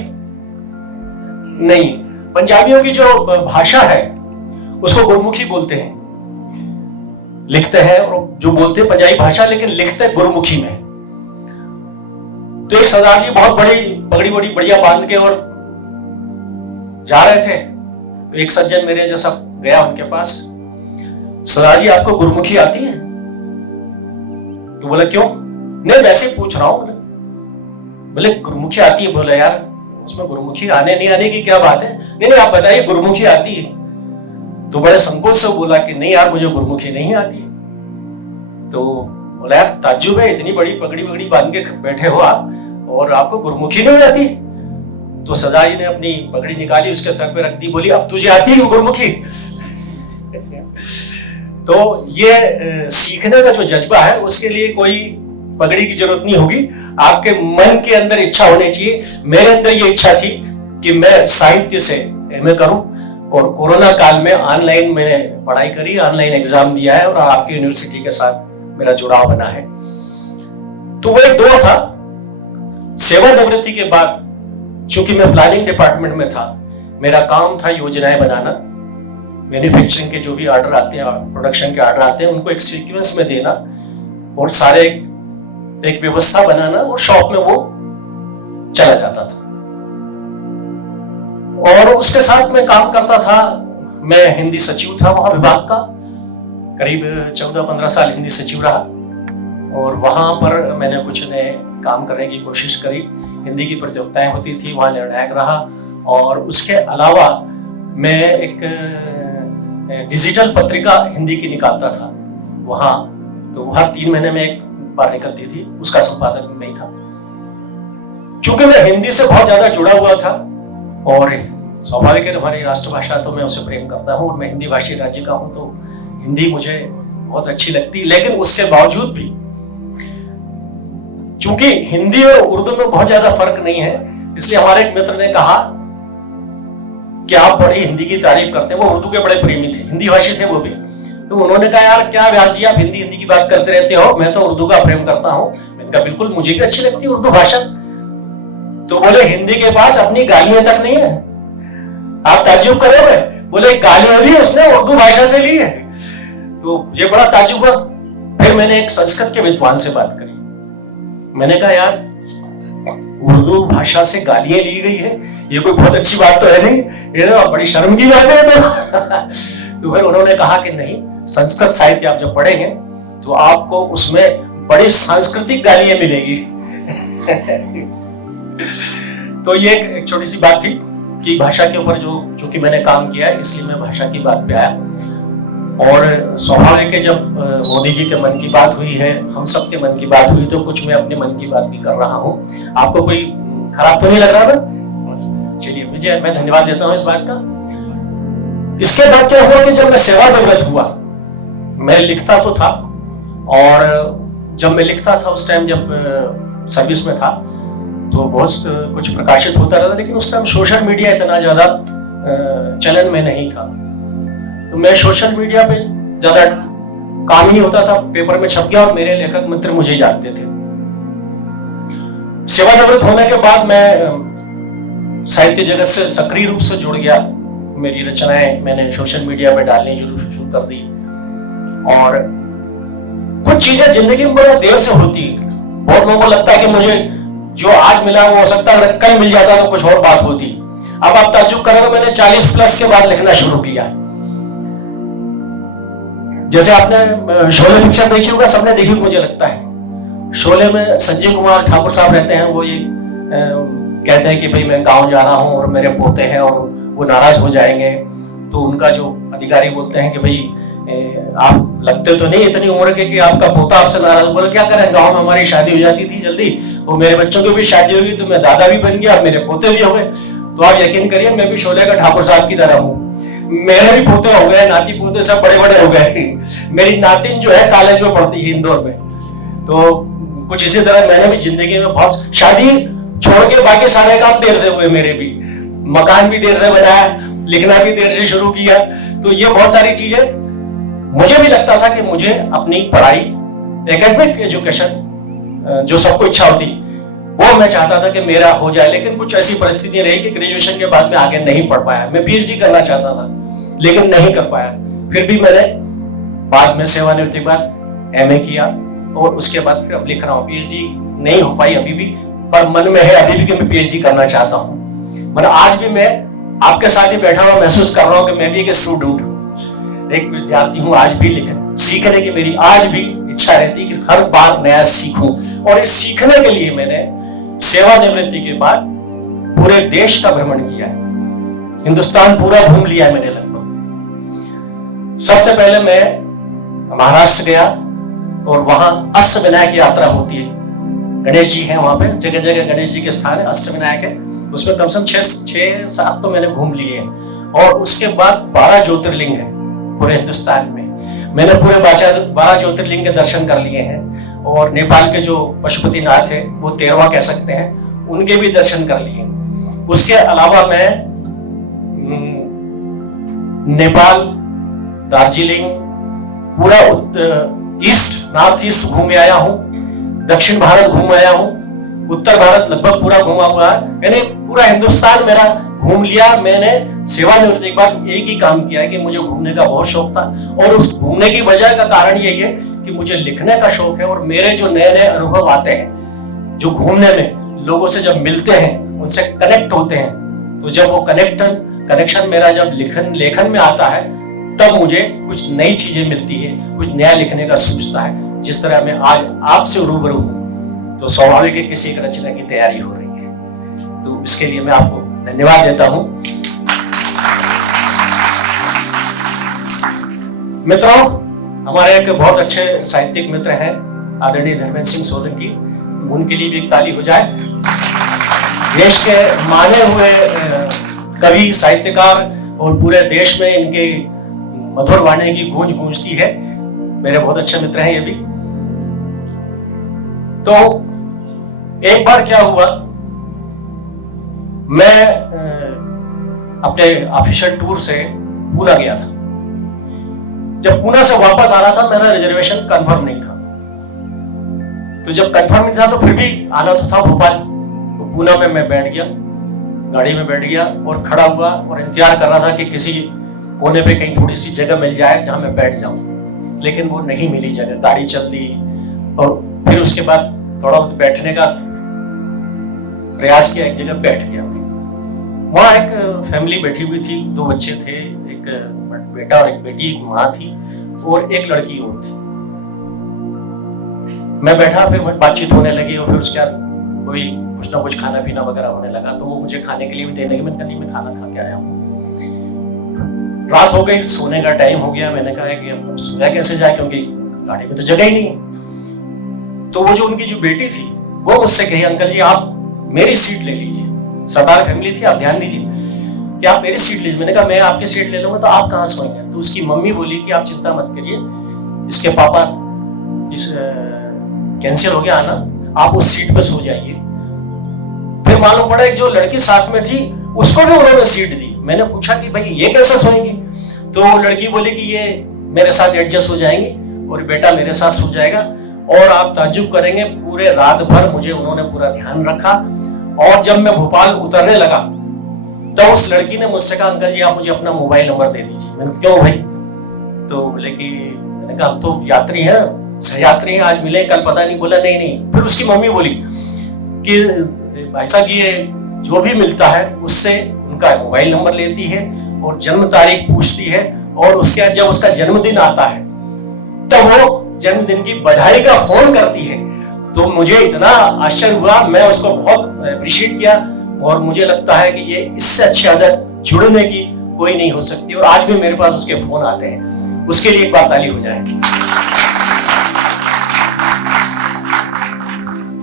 नहीं। पंजाबियों की जो भाषा है उसको गुरमुखी बोलते हैं, लिखते हैं, और जो बोलते हैं पंजाबी भाषा लेकिन लिखते हैं गुरमुखी में। तो एक सरदार जी बहुत बड़ी पगड़ी बड़ी बढ़िया बांध के और जा रहे थे, तो एक सज्जन मेरे जैसा गया उनके पास, सरदार जी आपको गुरमुखी आती है? तो बोले क्यों? नहीं वैसे ही पूछ रहा हूं। बोले गुरमुखी आती है? बोले यार उसमें गुरमुखी आने नहीं आने की क्या बात है? नहीं आप बताइए गुरमुखी आती है। तो बड़े संकोच से बोला कि नहीं यार मुझे गुरमुखी नहीं आती। तो बोला यार ताज्जुब है, इतनी बड़ी पगड़ी वगड़ी बांध के बैठे हो आप और आपको गुरमुखी नहीं आती? तो सरदार जी ने अपनी पगड़ी निकाली, उसके सर पे रख दी, बोली अब तुझे आती है गुरमुखी? तो ये सीखने का जो जज्बा है उसके लिए कोई पगड़ी की जरूरत नहीं होगी, आपके मन के अंदर इच्छा होनी चाहिए। मेरे अंदर ये इच्छा थी कि मैं साहित्य से एमए करूं, और कोरोना काल में ऑनलाइन मैंने पढ़ाई करी, ऑनलाइन एग्जाम दिया है और आपकी यूनिवर्सिटी के साथ मेरा जुड़ाव बना है। तो वो एक दौर था। सेवानिवृत्ति के बाद चूंकि मैं प्लानिंग डिपार्टमेंट में था, मेरा काम था योजनाएं बनाना, मैन्युफैक्चरिंग के जो भी ऑर्डर आते हैं, प्रोडक्शन के ऑर्डर आते हैं, उनको एक सीक्वेंस में देना और सारे एक व्यवस्था बनाना, और शॉप में वो चला जाता था। और उसके साथ मैं काम करता था। मैं हिंदी सचिव था वहां विभाग का, करीब 14-15 साल हिंदी सचिव रहा और वहां पर मैंने कुछ नए काम करने की कोशिश करी। हिंदी की प्रतियोगिताएं होती थी, वहां निर्णायक रहा और उसके अलावा मैं एक डिजिटल पत्रिका हिंदी की निकालता था वहां, तो हर 3 महीने में एक बार निकलती थी, उसका संपादक मैं ही था। चूंकि मैं हिंदी से बहुत ज्यादा जुड़ा हुआ था और स्वाभाविक है हमारी राष्ट्रभाषा, तो मैं उसे प्रेम करता हूँ और मैं हिंदी भाषी राज्य का हूँ, तो हिंदी मुझे बहुत अच्छी लगती। लेकिन उसके बावजूद भी चूंकि हिंदी और उर्दू में बहुत ज्यादा फर्क नहीं है, इसलिए हमारे एक मित्र ने कहा कि आप बड़ी हिंदी की तारीफ करते हैं। वो उर्दू के बड़े प्रेमी थे, हिंदी भाषी थे वो भी। तो उन्होंने कहा यार क्या व्यास जी आप हिंदी की बात करते रहते हो, मैं तो उर्दू का प्रेम करता हूँ। मैंने कहा बिल्कुल मुझे भी अच्छी लगती है उर्दू भाषा। तो बोले हिंदी के पास अपनी गालियां तक नहीं है, आप ताज्जुब करोगे। बोले गालियां भी उसने उर्दू भाषा से ली है। तो मुझे बड़ा ताज्जुब हुआ। फिर मैंने एक संस्कृत के विद्वान से बात करी। मैंने कहा यार उर्दू भाषा से गालियां ली गई है, ये कोई बहुत अच्छी बात तो है नहीं, ये तो बड़ी शर्म की बात है। तो फिर उन्होंने कहा कि नहीं, संस्कृत साहित्य आप जब पढ़ेंगे तो आपको उसमें बड़ी सांस्कृतिक गालियां मिलेगी। तो ये एक छोटी सी बात थी कि भाषा के ऊपर जो कि मैंने काम किया है, इसलिए मैं भाषा की बात पे आया। और स्वाभाविक है जब मोदी जी के मन की बात हुई है, हम सब के मन की बात हुई, तो कुछ मैं अपने मन की बात भी कर रहा हूँ। आपको कोई खराब तो नहीं लग रहा ना? चलिए मुझे, मैं धन्यवाद देता हूँ इस बात का। इसके बाद क्या हुआ कि जब मैं सेवानिवृत्त हुआ, मैं लिखता तो था और जब मैं लिखता था उस टाइम जब सर्विस में था तो बहुत कुछ प्रकाशित होता रहता, लेकिन उस टाइम सोशल मीडिया इतना ज्यादा चलन में नहीं था। तो मैं सोशल मीडिया पे ज्यादा काम ही नहीं होता था, पेपर में छप गया और मेरे लेखक मित्र मुझे जानते थे। सेवानिवृत्त होने के बाद मैं साहित्य जगत से सक्रिय रूप से जुड़ गया। मेरी रचनाएं मैंने सोशल मीडिया पे डालनी शुरू कर दी और कुछ चीजें जिंदगी में बड़ा देर से होती। बहुत लोगों को लगता है कि मुझे जो आज मिला वो हो सकता है कल मिल जाता तो कुछ और बात होती। अब आप ताज्जुब करें तो मैंने 40+ के बाद लिखना शुरू किया। जैसे आपने शोले पिक्चर देखी होगा, सबने देखी मुझे लगता है। शोले में संजय कुमार ठाकुर साहब रहते हैं, वो ये कहते हैं कि भाई मैं गांव जा रहा हूं और मेरे पोते हैं और वो नाराज हो जाएंगे। तो उनका जो अधिकारी बोलते हैं कि भाई आप लगते तो नहीं इतनी उम्र के कि आपका पोता आपसे नाराज। बोले क्या करें, गांव में हमारी शादी हो जाती थी जल्दी, वो मेरे बच्चों की भी शादी होगी तो मैं दादा भी बन गया, मेरे पोते भी हो गए। तो आप यकीन करिए मैं भी शोले का ठाकुर साहब की तरह हूँ। मेरे भी पोते हो गए, नाती पोते सब बड़े बड़े हो गए। मेरी नातिन जो है कॉलेज में पढ़ती है इंदौर में। तो कुछ इसी तरह मैंने भी जिंदगी में बहुत, शादी छोड़ के बाकी सारे काम देर से हुए मेरे भी। मकान भी देर से बनाया, लिखना भी देर से शुरू किया। तो ये बहुत सारी चीजें, मुझे भी लगता था कि मुझे अपनी पढ़ाई, एकेडमिक एजुकेशन जो सबको इच्छा होती, वो मैं चाहता था कि मेरा हो जाए। लेकिन कुछ ऐसी परिस्थितियां रही कि ग्रेजुएशन के बाद में आगे नहीं पढ़ पाया। मैं पीएचडी करना चाहता था लेकिन नहीं कर पाया। फिर भी मैंने बाद में सेवानिवृत्ति के बाद एमए किया और उसके बाद फिर अब लिख रहा हूँ। पीएचडी नहीं हो पाई अभी भी, पर मन में है अभी भी कि मैं पीएचडी करना चाहता हूँ। मतलब आज भी मैं आपके साथ ही बैठा हुआ महसूस कर रहा हूँ कि मैं भी एक स्टूडेंट हूँ, एक विद्यार्थी हूँ। आज भी सीखने की मेरी आज भी इच्छा रहती है कि हर बार नया सीखूं। और इस सीखने के लिए मैंने सेवानिवृत्ति के बाद पूरे देश का भ्रमण किया है, हिंदुस्तान पूरा घूम लिया है मैंने लगभग। सबसे पहले मैं महाराष्ट्र गया और वहां अष्टविनायक यात्रा होती है। गणेश जी हैं वहां पे, जगह जगह गणेश जी के स्थान है, अष्टविनायक है। उसमें कम से कम 6-7 तो मैंने घूम लिए हैं। और उसके बाद 12 ज्योतिर्लिंग है पूरे हिंदुस्तान में। मैंने पूरे 12 ज्योतिर्लिंग के दर्शन कर लिए हैं। और नेपाल के जो पशुपतिनाथ है वो 13वां कह सकते हैं, उनके भी दर्शन कर लिए। उसके अलावा मैं नेपाल, दार्जिलिंग, पूरा ईस्ट नॉर्थ ईस्ट घूम आया हूँ, दक्षिण भारत घूम आया हूँ, उत्तर भारत लगभग पूरा घूमा हुआ है। यानी पूरा हिंदुस्तान मेरा घूम लिया। मैंने सेवानिवृत्ति के बाद एक ही काम किया है कि मुझे घूमने का बहुत शौक था। और उस घूमने की वजह का कारण यही है कि मुझे लिखने का शौक है। और मेरे जो नए नए अनुभव आते हैं, जो घूमने में लोगों से जब मिलते हैं, उनसे कनेक्ट होते हैं, तो जब वो कनेक्शन मेरा जब लेखन में आता है, तब मुझे कुछ नई चीजें मिलती है, कुछ नया लिखने का सूझता है। जिस तरह मैं आज आपसे रूबरू हूं, तो स्वाभाविक है किसी एक रचना की तैयारी हो रही है। तो इसके लिए मैं आपको धन्यवाद देता हूं। मित्रों, हमारे एक बहुत अच्छे साहित्यिक मित्र हैं आदरणीय धर्मेंद्र सिंह सोलंकी, उनके लिए भी एक ताली हो जाए। देश के माने हुए कवि, साहित्यकार और पूरे देश में इनके मधुर वाणी की गूंज गूंजती है। मेरे बहुत अच्छे मित्र हैं ये भी। तो एक बार क्या हुआ, मैं अपने ऑफिशियल टूर से पूना गया था। जब पूना से वापस आ रहा था, मेरा रिजर्वेशन कंफर्म नहीं था। तो जब कंफर्म नहीं था तो फिर भी आना तो था भोपाल। तो पूना में मैं बैठ गया, गाड़ी में बैठ गया और खड़ा हुआ और इंतजार कर रहा था कि किसी कोने पे कहीं थोड़ी सी जगह मिल जाए जहां मैं बैठ जाऊं। लेकिन वो नहीं मिली जगह, गाड़ी चल दी। और फिर उसके बाद थोड़ा बैठने का प्रयास किया, एक जगह बैठ गया। वहां एक फैमिली बैठी हुई थी, 2 बच्चे थे, एक बेटा और एक बेटी, एक माँ थी और एक लड़की और थी। मैं बैठा, फिर बातचीत होने लगी और फिर उसके बाद कोई कुछ ना कुछ खाना पीना वगैरह होने लगा। तो वो मुझे खाने के लिए भी देने लगे। मैंने कहा नहीं, मैं खाना खा के आया हूँ। रात हो गई, सोने का टाइम हो गया। मैंने कहा कि अब सोया कैसे जाए, क्योंकि गाड़ी में तो जगह ही नहीं है। तो वो जो उनकी जो बेटी थी, वो मुझसे कही, अंकल जी आप मेरी सीट ले लीजिए। सरदार फैमिली थी, आप ध्यान दीजिए कि आप मेरी सीट लीजिए। मैंने कहा मैं आपकी सीट ले लूंगा तो आप कहाँ सोएंगे। तो उसकी मम्मी बोली कि आप चिंता मत करिए, इसके पापा कैंसिल हो गया आना, आप उस सीट पे सो जाइए। फिर मालूम पड़ा जो लड़की साथ में थी उसको भी उन्होंने सीट दी। मैंने पूछा कि भाई ये कैसे सोएंगी। तो लड़की बोली कि ये मेरे साथ एडजस्ट हो जाएंगी और बेटा मेरे साथ सो जाएगा। और आप ताज्जुब करेंगे, पूरे रात भर मुझे उन्होंने पूरा ध्यान रखा। और जब मैं भोपाल उतरने लगा तो उस लड़की ने मुझसे कहा, अंकल जी आप मुझे अपना मोबाइल नंबर दे दीजिए। मैंने क्यों भाई। तो बोले कि, मैंने कहा हम तो यात्री हैं, सहयात्री हैं, आज मिले कल पता नहीं। बोला नहीं। फिर उसकी मम्मी बोली कि भाई साहब ये जो भी मिलता है उससे उनका मोबाइल नंबर लेती है और जन्म तारीख पूछती है, और उसके बाद जब उसका जन्मदिन आता है तब वो जन्मदिन की बधाई का फोन करती है। तो मुझे इतना आश्चर्य हुआ, मैं उसको बहुत अप्रिशिएट किया और मुझे लगता है कि ये इससे अच्छी आदत जुड़ने की कोई नहीं हो सकती। और आज भी मेरे पास उसके फोन आते हैं, उसके लिए एक बार ताली हो जाएगी।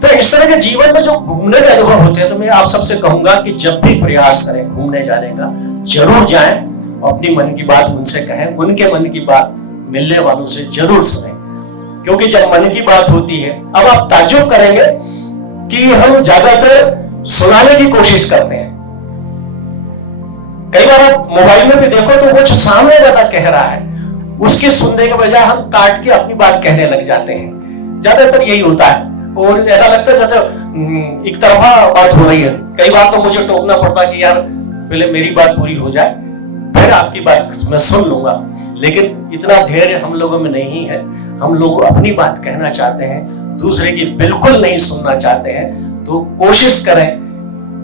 तो इस तरह के जीवन में जो घूमने के अनुभव होते हैं, तो मैं आप सबसे कहूंगा कि जब भी प्रयास करें घूमने जाने का, जरूर जाएं, अपनी मन की बात उनसे कहें, उनके मन की बात मिलने वालों से जरूर सुनें। क्योंकि जब मन की बात होती है, अब आप ताज्जुब करेंगे कि हम ज्यादातर सुनाने की कोशिश करते हैं। कई बार आप मोबाइल में भी देखो तो वो जो सामने वाला कह रहा है उसके सुनने के बजाय हम काट के अपनी बात कहने लग जाते हैं। ज्यादातर यही होता है और ऐसा लगता है जैसे एक तरफा बात हो रही है। कई बार तो मुझे टोकना पड़ता है कि यार पहले मेरी बात पूरी हो जाए, फिर आपकी बात मैं सुन लूंगा। लेकिन इतना धैर्य हम लोगों में नहीं है। हम लोग अपनी बात कहना चाहते हैं, दूसरे की बिल्कुल नहीं सुनना चाहते हैं। तो कोशिश करें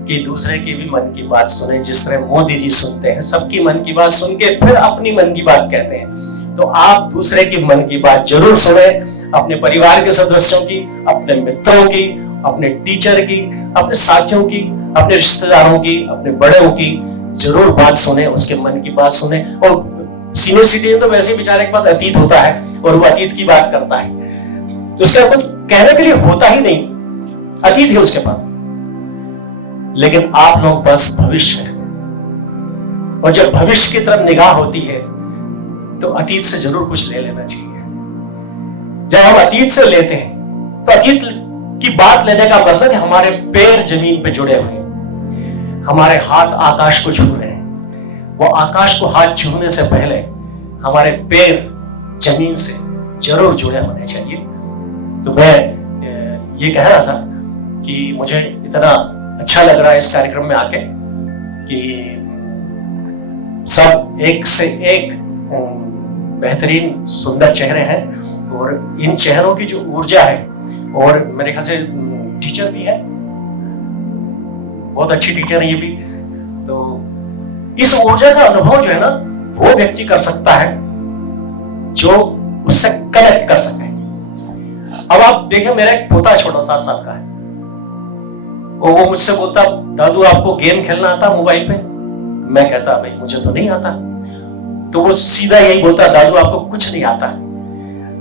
कि दूसरे की भी मन की बात सुने, जिस तरह मोदी जी सुनते हैं, सबकी मन की बात सुन के फिर अपनी मन की बात कहते हैं। तो आप दूसरे की मन की बात जरूर सुने, अपने परिवार के सदस्यों की, अपने मित्रों की, अपने टीचर की, अपने साथियों की, अपने रिश्तेदारों की, अपने बड़ों की जरूर बात सुने, उसके मन की बात सुने। और सीनियर सिटीजन तो वैसे बेचारे के पास अतीत होता है और वो अतीत की बात करता है, तो उसके कुछ कहने के लिए होता ही नहीं, अतीत है उसके पास। लेकिन आप लोगों के पास भविष्य है, और जब भविष्य की तरफ निगाह होती है तो अतीत से जरूर कुछ ले लेना चाहिए। जब हम अतीत से लेते हैं तो अतीत की बात लेने का मतलब है हमारे पैर जमीन पे जुड़े हुए हैं, हमारे हाथ आकाश को छू रहे हैं। वो आकाश को हाथ छूने से पहले हमारे पैर जमीन से जरूर जुड़े होने चाहिए। तो मैं ये कह रहा था कि मुझे इतना अच्छा लग रहा है इस कार्यक्रम में आके कि सब एक से एक बेहतरीन सुंदर चेहरे हैं, और इन चेहरों की जो ऊर्जा है, और मेरे ख्याल से टीचर भी है, बहुत अच्छी टीचर है ये भी, तो इस ऊर्जा का अनुभव जो है ना, वो व्यक्ति कर सकता है जो उससे कनेक्ट कर सके। अब आप देखिए, मेरा एक पोता छोटा 7 साल का है, और वो मुझसे बोलता, दादू आपको गेम खेलना आता मोबाइल पे? मैं कहता, भाई मुझे तो नहीं आता। तो वो सीधा यही बोलता, दादू आपको कुछ नहीं आता,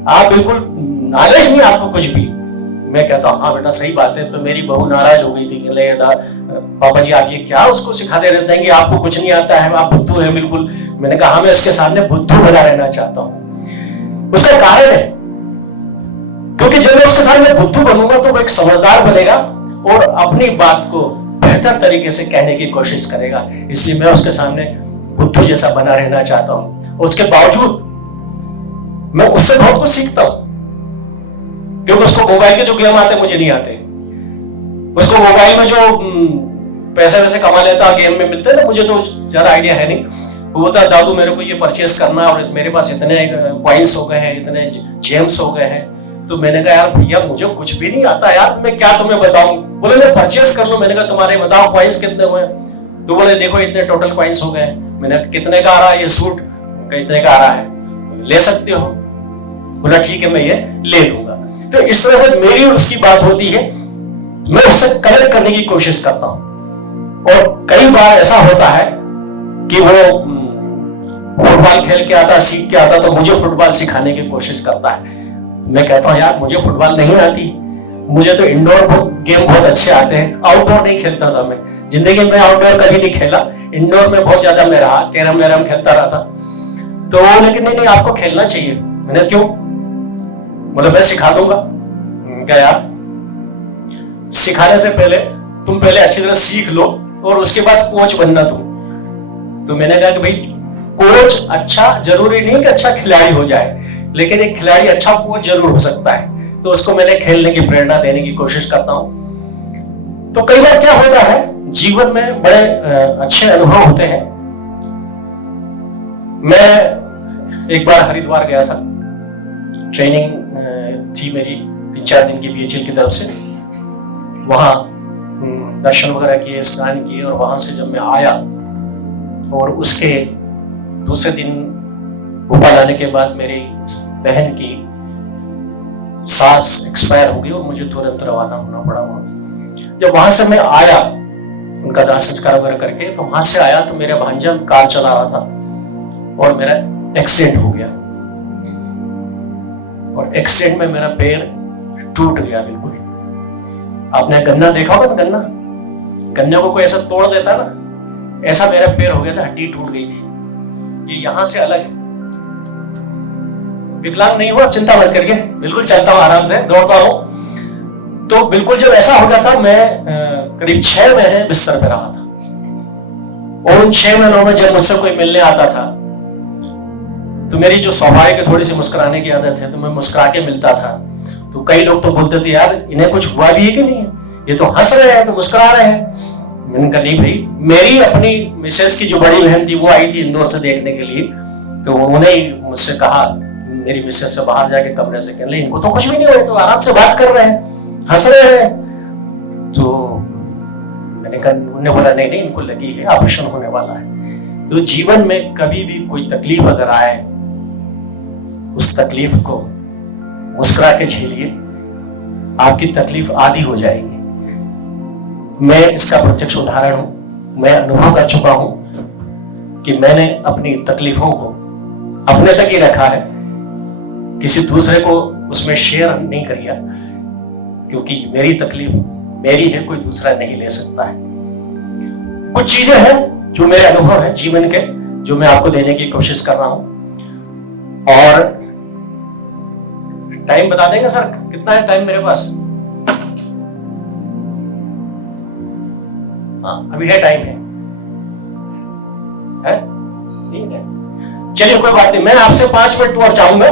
आप बिल्कुल नॉलेज नहीं आपको कुछ भी। मैं कहता, हाँ बेटा सही बात है। तो मेरी बहू नाराज हो गई थी कि पापा जी आप ये क्या उसको सिखाते रहते हैं कि आपको कुछ नहीं आता है, आप बुद्धू है बिल्कुल। मैंने कहा, मैं इसके सामने बुद्धू बना रहना चाहता हूँ। उसका कारण है, क्योंकि जब मैं उसके सामने बुद्धू बनूंगा तो वो एक समझदार बनेगा और अपनी बात को बेहतर तरीके से कहने की कोशिश करेगा। इसलिए मैं उसके सामने बुद्धू जैसा बना रहना चाहता हूँ। उसके बावजूद मैं उससे बहुत कुछ सीखता हूँ, क्योंकि उसको मोबाइल के जो गेम आते मुझे नहीं आते। उसको मोबाइल में जो पैसे वैसे कमा लेता गेम में मिलते हैं ना, मुझे तो ज्यादा आइडिया है नहीं। वो बोलता, दादू मेरे को ये परचेस करना, और मेरे पास इतने कॉइन्स हो गए हैं, इतने जेम्स हो गए हैं। तो मैंने कहा, यार भैया मुझे कुछ भी नहीं आता यार, मैं क्या तुम्हें बताऊं। बोले मैं परचेस कर लो। मैंने कहा, तुम्हारे बताओ कॉइन्स कितने हुए? तो बोले देखो इतने टोटल कॉइन्स हो गए। मैंने कितने का आ रहा है ये सूट? कितने का आ रहा है? ले सकते हो? बोला ठीक है, मैं ये ले लूंगा। तो इस तरह से मेरी और उसकी बात होती है, मैं उससे कनेक्ट करने की कोशिश करता हूं। और कई बार ऐसा होता है कि वो फुटबॉल खेल के आता, सीख के आता, तो मुझे फुटबॉल सिखाने की कोशिश करता है। मैं कहता हूं, यार मुझे फुटबॉल नहीं आती, मुझे तो इंडोर गेम बहुत अच्छे आते हैं। आउटडोर नहीं खेलता था मैं, जिंदगी में आउटडोर कभी नहीं खेला। इंडोर में बहुत ज्यादा मैं रहा, कैरम वैरम खेलता रहा था। तो लेकिन नहीं आपको खेलना चाहिए। मैंने क्यों? बोले मैं सिखा दूंगा। क्या यार, सिखाने से पहले तुम पहले अच्छी तरह सीख लो और उसके बाद कोच बनना तुम। तो मैंने कहा कि भाई कोच अच्छा जरूरी नहीं कि अच्छा खिलाड़ी हो जाए, लेकिन एक खिलाड़ी अच्छा कोच जरूर हो सकता है। तो उसको मैंने खेलने की प्रेरणा देने की कोशिश करता हूं। तो कई बार क्या होता है, जीवन में बड़े अच्छे अनुभव होते हैं। मैं एक बार हरिद्वार गया था, ट्रेनिंग थी मेरी 3-4 दिन की बीएचएल की तरफ से। वहां दर्शन वगैरह किए, स्नान किए, और वहां से जब मैं आया और उसके दूसरे दिन भोपाल आने के बाद मेरी बहन की सास एक्सपायर हो गई और मुझे तुरंत रवाना होना पड़ा वहां। जब वहां से मैं आया उनका दाह संस्कार वगैरह करके, तो वहां से आया तो मेरा भांजा कार चला रहा था और मेरा एक्सीडेंट हो गया। और एक्सीडेंट में मेरा पैर टूट गया बिल्कुल। आपने गन्ना देखा होगा ना, गन्ने को कोई ऐसा तोड़ देता ना, ऐसा मेरा पैर हो गया था, हड्डी टूट गई थी। ये यहां से अलग है। विकलांग नहीं हुआ, चिंता मत करके, बिल्कुल चलता हूं, आराम से दौड़ता हूं। तो बिल्कुल जब ऐसा हो गया था, मैं करीब 6 महीने बिस्तर पे रहा था। और उन 6 महीनों में जब मुझसे कोई मिलने आता था तो मेरी जो स्वाभाविक है थोड़ी सी मुस्कुराने की आदत है, तो मैं मुस्कुरा के मिलता था। तो कई लोग तो बोलते थे, यार इन्हें कुछ हुआ भी है कि नहीं है, ये तो हंस रहे हैं, तो मुस्कुरा रहे हैं। मैंने कहा नहीं भाई, मेरी अपनी मिसेस की जो बड़ी बहन थी वो आई थी इंदौर से देखने के लिए। तो उन्होंने ही मुझसे कहा, मेरी मिसेस से बाहर जाके कमरे से, कहने इनको तो कुछ भी नहीं हुआ, तो आराम से बात कर रहे हैं, हंस रहे हैं। तो मैंने कहा, उन्होंने बोला नहीं इनको लगी है, ऑपरेशन होने वाला है। तो जीवन में कभी भी कोई तकलीफ अगर आए, उस तकलीफ को मुस्कुरा के झेलिए, आपकी तकलीफ आधी हो जाएगी। मैं इसका प्रत्यक्ष उदाहरण हूं। मैं अनुभव कर चुका हूं कि मैंने अपनी तकलीफों को अपने तक ही रखा है, किसी दूसरे को उसमें शेयर नहीं किया, क्योंकि मेरी तकलीफ मेरी है, कोई दूसरा नहीं ले सकता है। कुछ चीजें हैं जो मेरे अनुभव है जीवन के, जो मैं आपको देने की कोशिश कर रहा हूं। और टाइम बता देंगे सर, कितना है टाइम मेरे पास? हाँ अभी है, टाइम है? नहीं है? चलिए कोई बात नहीं, मैं आपसे 5 मिनट और चाहूंगा।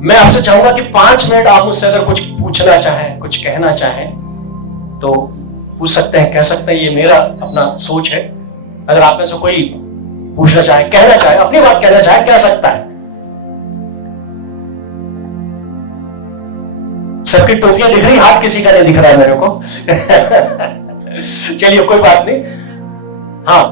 मैं आपसे चाहूंगा कि 5 मिनट आप मुझसे अगर कुछ पूछना चाहें, कुछ कहना चाहें तो पूछ सकते हैं, कह सकते हैं। ये मेरा अपना सोच है। अगर आप में से कोई पूछना चाहे, कहना चाहे, अपनी बात कहना चाहे, कह सकता है। सबकी टोपियां दिख रही, हाथ किसी का नहीं दिख रहा है मेरे को। चलिए कोई बात नहीं। हाँ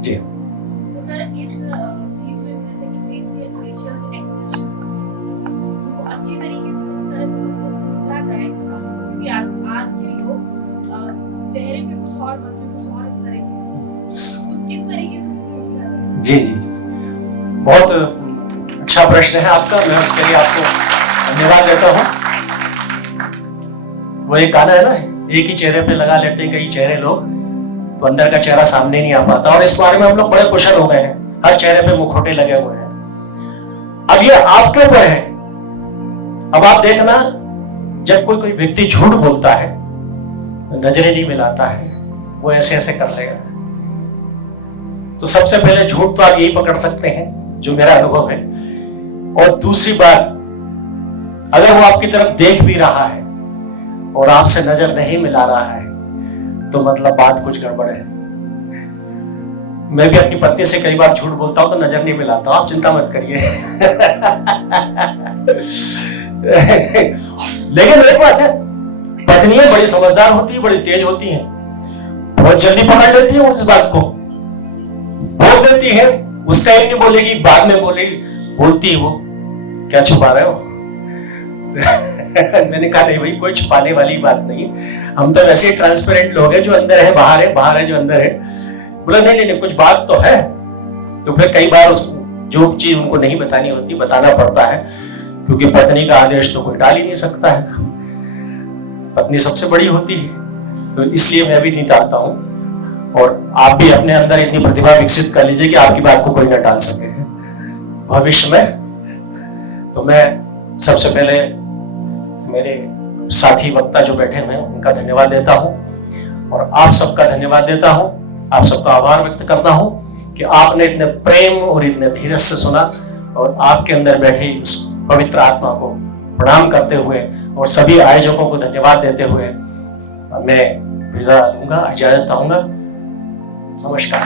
जी। तो सर इस चीज में जैसे कि फेशियल जो एक्सप्रेशन उनको अच्छी तरीके से किस तरह से मतलब समझा जाए इंसान को, क्योंकि आज के लोग चेहरे पे कुछ और मन में कुछ और इस तरह के, तो किस तरीके से उनको समझा जाए? जी जी जी, बहुत अच्छा प्रश्न है आपका, मैं उसके लिए आपको धन्यवाद देता हूँ। वो एक गाना है ना, एक ही चेहरे पे लगा लेते हैं कई चेहरे लोग, तो अंदर का चेहरा सामने नहीं आ पाता, और इस बारे में हम लोग बड़े कुशल हो गए हैं, हर चेहरे पे मुखौटे लगे हुए हैं। अब ये आपके ऊपर है। अब आप देखना, जब कोई व्यक्ति झूठ बोलता है, नजरें नहीं मिलाता है, वो ऐसे ऐसे कर लेगा, तो सबसे पहले झूठ तो आप यही पकड़ सकते हैं, जो मेरा अनुभव है। और दूसरी बात, अगर वो आपकी तरफ देख भी रहा है और आपसे नजर नहीं मिला रहा है, तो मतलब बात कुछ गड़बड़ है। मैं भी अपनी पत्नी से कई बार झूठ बोलता हूं तो नजर नहीं मिलाता, आप चिंता मत करिए। लेकिन एक बात है, पत्नियां बड़ी समझदार होती है, बड़ी तेज होती हैं, बहुत जल्दी पकड़ लेती है इस बात को, बोल देती है, उस टाइम नहीं बोलेगी, बाद में बोलती है वो, क्या छुपा रहे हो? मैंने कहा नहीं भाई, कोई छुपाने वाली बात नहीं, हम तो वैसे ट्रांसपेरेंट लोग हैं, जो अंदर है बाहर है, बाहर है जो अंदर है। बोला नहीं नहीं कुछ बात तो है। तो फिर कई बार जो चीज उनको नहीं बतानी होती, बताना पड़ता है, क्योंकि पत्नी का आदेश तो कोई टाल ही नहीं सकता है, पत्नी सबसे बड़ी होती है, तो इसलिए मैं भी नहीं टालता हूँ। और आप भी अपने अंदर इतनी प्रतिभा विकसित कर लीजिए कि आपकी बात को कोई ना टाल सके भविष्य में। तो मैं सबसे पहले मेरे साथी वक्ता जो बैठे हुए हैं उनका धन्यवाद देता हूं, और आप सबका धन्यवाद देता हूं, आप सबका आभार व्यक्त करता हूं कि आपने इतने प्रेम और इतने धीरज से सुना, और आपके अंदर बैठी उस पवित्र आत्मा को प्रणाम करते हुए और सभी आयोजकों को धन्यवाद देते हुए मैं विदा लूंगा, इजाजत चाहूंगा। नमस्कार।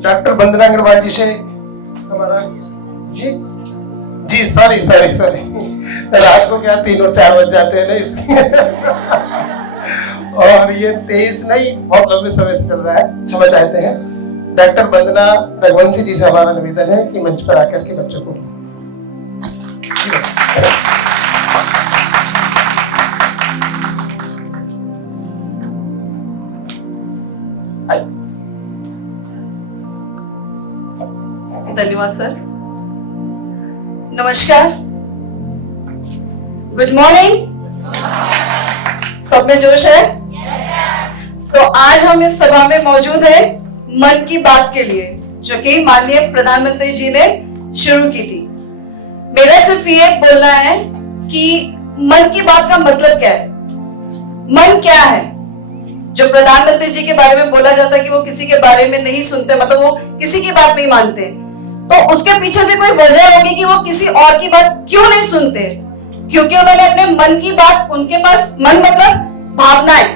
डॉक्टर वंदना अग्रवाल जी से हमारा जी सॉरी रात को क्या 3 और 4 बज जाते हैं ना इसलिए। और ये 23 नहीं, बहुत लंबे समय से चल रहा है, क्षमा चाहते हैं। डॉक्टर वंदना रघुवंशी जी से हमारा निवेदन है कि मंच पर आकर के बच्चों को धन्यवाद सर। नमस्कार, गुड मॉर्निंग। सब में जोश है? तो आज हम इस सभा में मौजूद हैं मन की बात के लिए, जो कि माननीय प्रधानमंत्री जी ने शुरू की थी। मेरा सिर्फ ये बोलना है कि मन की बात का मतलब क्या है, मन क्या है। जो प्रधानमंत्री जी के बारे में बोला जाता है कि वो किसी के बारे में नहीं सुनते, मतलब वो किसी की बात नहीं मानते, तो उसके पीछे भी कोई वजह होगी कि वो किसी और की बात क्यों नहीं सुनते। क्योंकि उन्होंने अपने मन की बात, उनके पास मन मतलब भावनाएं,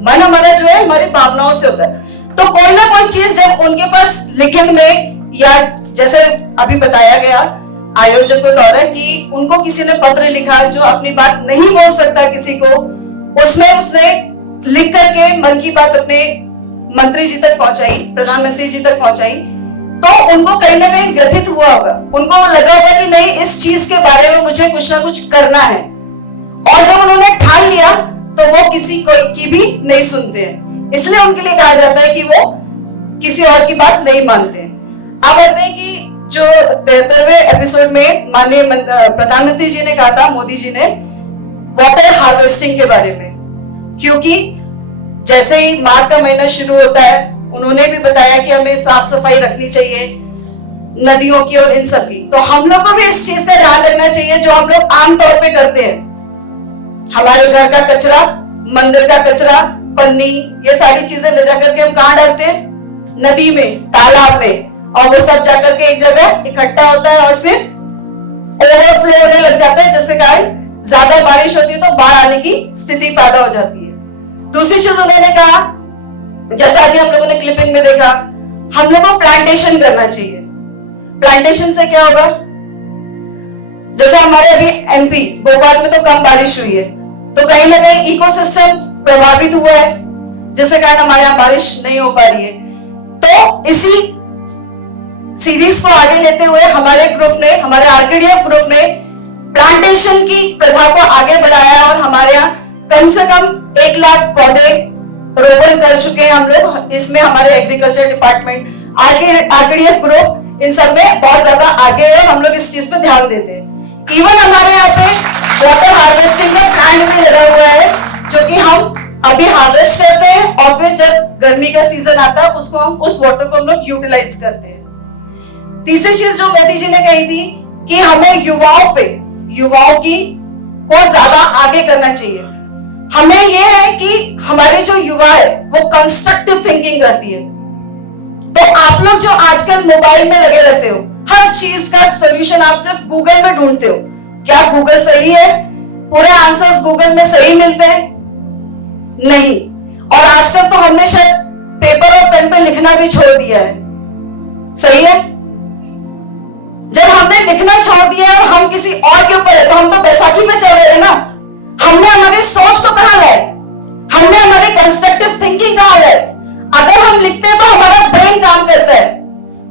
मन हमारा जो है हमारी भावनाओं से होता है। तो कोई ना कोई चीज जब उनके पास लिखित में, या जैसे अभी बताया गया आयोजकों द्वारा कि उनको किसी ने पत्र लिखा जो अपनी बात नहीं बोल सकता किसी को, उसमें उसने लिख करके मन की बात अपने मंत्री जी तक पहुंचाई, प्रधानमंत्री जी तक पहुंचाई, तो उनको कहीं ना कहीं व्यथित हुआ होगा, उनको लगा होगा कि नहीं, इस चीज के बारे में मुझे कुछ ना कुछ करना है। और जब उन्होंने ठान लिया तो वो किसी कोई की भी नहीं सुनते हैं, इसलिए उनके लिए कहा जाता है कि वो किसी और की बात नहीं मानते। आप कहते हैं कि जो 73वें एपिसोड में माननीय प्रधानमंत्री जी ने कहा था, मोदी जी ने, वाटर हार्वेस्टिंग के बारे में, क्योंकि जैसे ही मार्च का महीना शुरू होता है, उन्होंने भी बताया कि हमें साफ सफाई रखनी चाहिए नदियों की और इन सब की। तो हम लोग को भी इस चीज का ध्यान रखना चाहिए, जो हम लोग आमतौर पे करते हैं। हमारे घर का कचरा, मंदिर का कचरा, पन्नी, ये सारी चीजें ले जाकर के हम कहाँ डालते हैं? नदी में, तालाब में, और वो सब जाकर के एक जगह इकट्ठा होता है और फिर ओवरफ्लो होने लग जाता है, जिससे कारण ज्यादा बारिश होती है तो बाढ़ आने की स्थिति पैदा हो जाती है। दूसरी चीज उन्होंने कहा, जैसा अभी हम लोगों ने क्लिपिंग में देखा, हम लोगों को प्लांटेशन करना चाहिए। प्लांटेशन से क्या होगा, जैसे हमारे अभी एमपी भोपाल में तो कम बारिश हुई है, तो कहीं ना कहीं इकोसिस्टम प्रभावित हुआ है, जिसके कारण हमारे यहाँ बारिश नहीं हो पा रही है। तो इसी सीरीज को आगे लेते हुए हमारे ग्रुप ने, हमारे आरकेडीएफ ग्रुप ने प्लांटेशन की प्रथा को आगे बढ़ाया और हमारे यहाँ कम से कम 1 लाख पौधे रोपण कर चुके हैं हम लोग। इसमें हमारे agriculture department, RKDF group in सब में बहुत ज्यादा आगे है, हम लोग इस चीज पे ध्यान देते हैं। इवन हमारे यहाँ पे वाटर हार्वेस्टिंग का प्लांट भी लगा हुआ है, जो कि हम अभी हार्वेस्ट करते हैं और फिर जब गर्मी का सीजन आता है उसको हम उस वाटर को हम लोग यूटिलाइज करते हैं। तीसरी चीज जो मोदी जी ने कही थी कि हमें युवाओं की को ज्यादा आगे करना चाहिए। हमें यह है कि हमारे जो युवा है वो कंस्ट्रक्टिव थिंकिंग करती है। तो आप लोग जो आजकल मोबाइल में लगे रहते हो, हर चीज का सॉल्यूशन आप सिर्फ गूगल में ढूंढते हो। क्या गूगल सही है? पूरे आंसर्स गूगल में सही मिलते हैं? नहीं। और आजकल तो हमने शायद पेपर और पेन पे लिखना भी छोड़ दिया है, सही है? जब हमने लिखना छोड़ दिया और हम किसी और के ऊपर है, तो हम तो बैसाखी में चल रहे हैं ना। हमने हमारी सोच तो कहां गए, हमने हमारी कंस्ट्रक्टिव थिंकिंग कहां गए? अगर हम लिखते हैं तो हमारा ब्रेन काम करता है,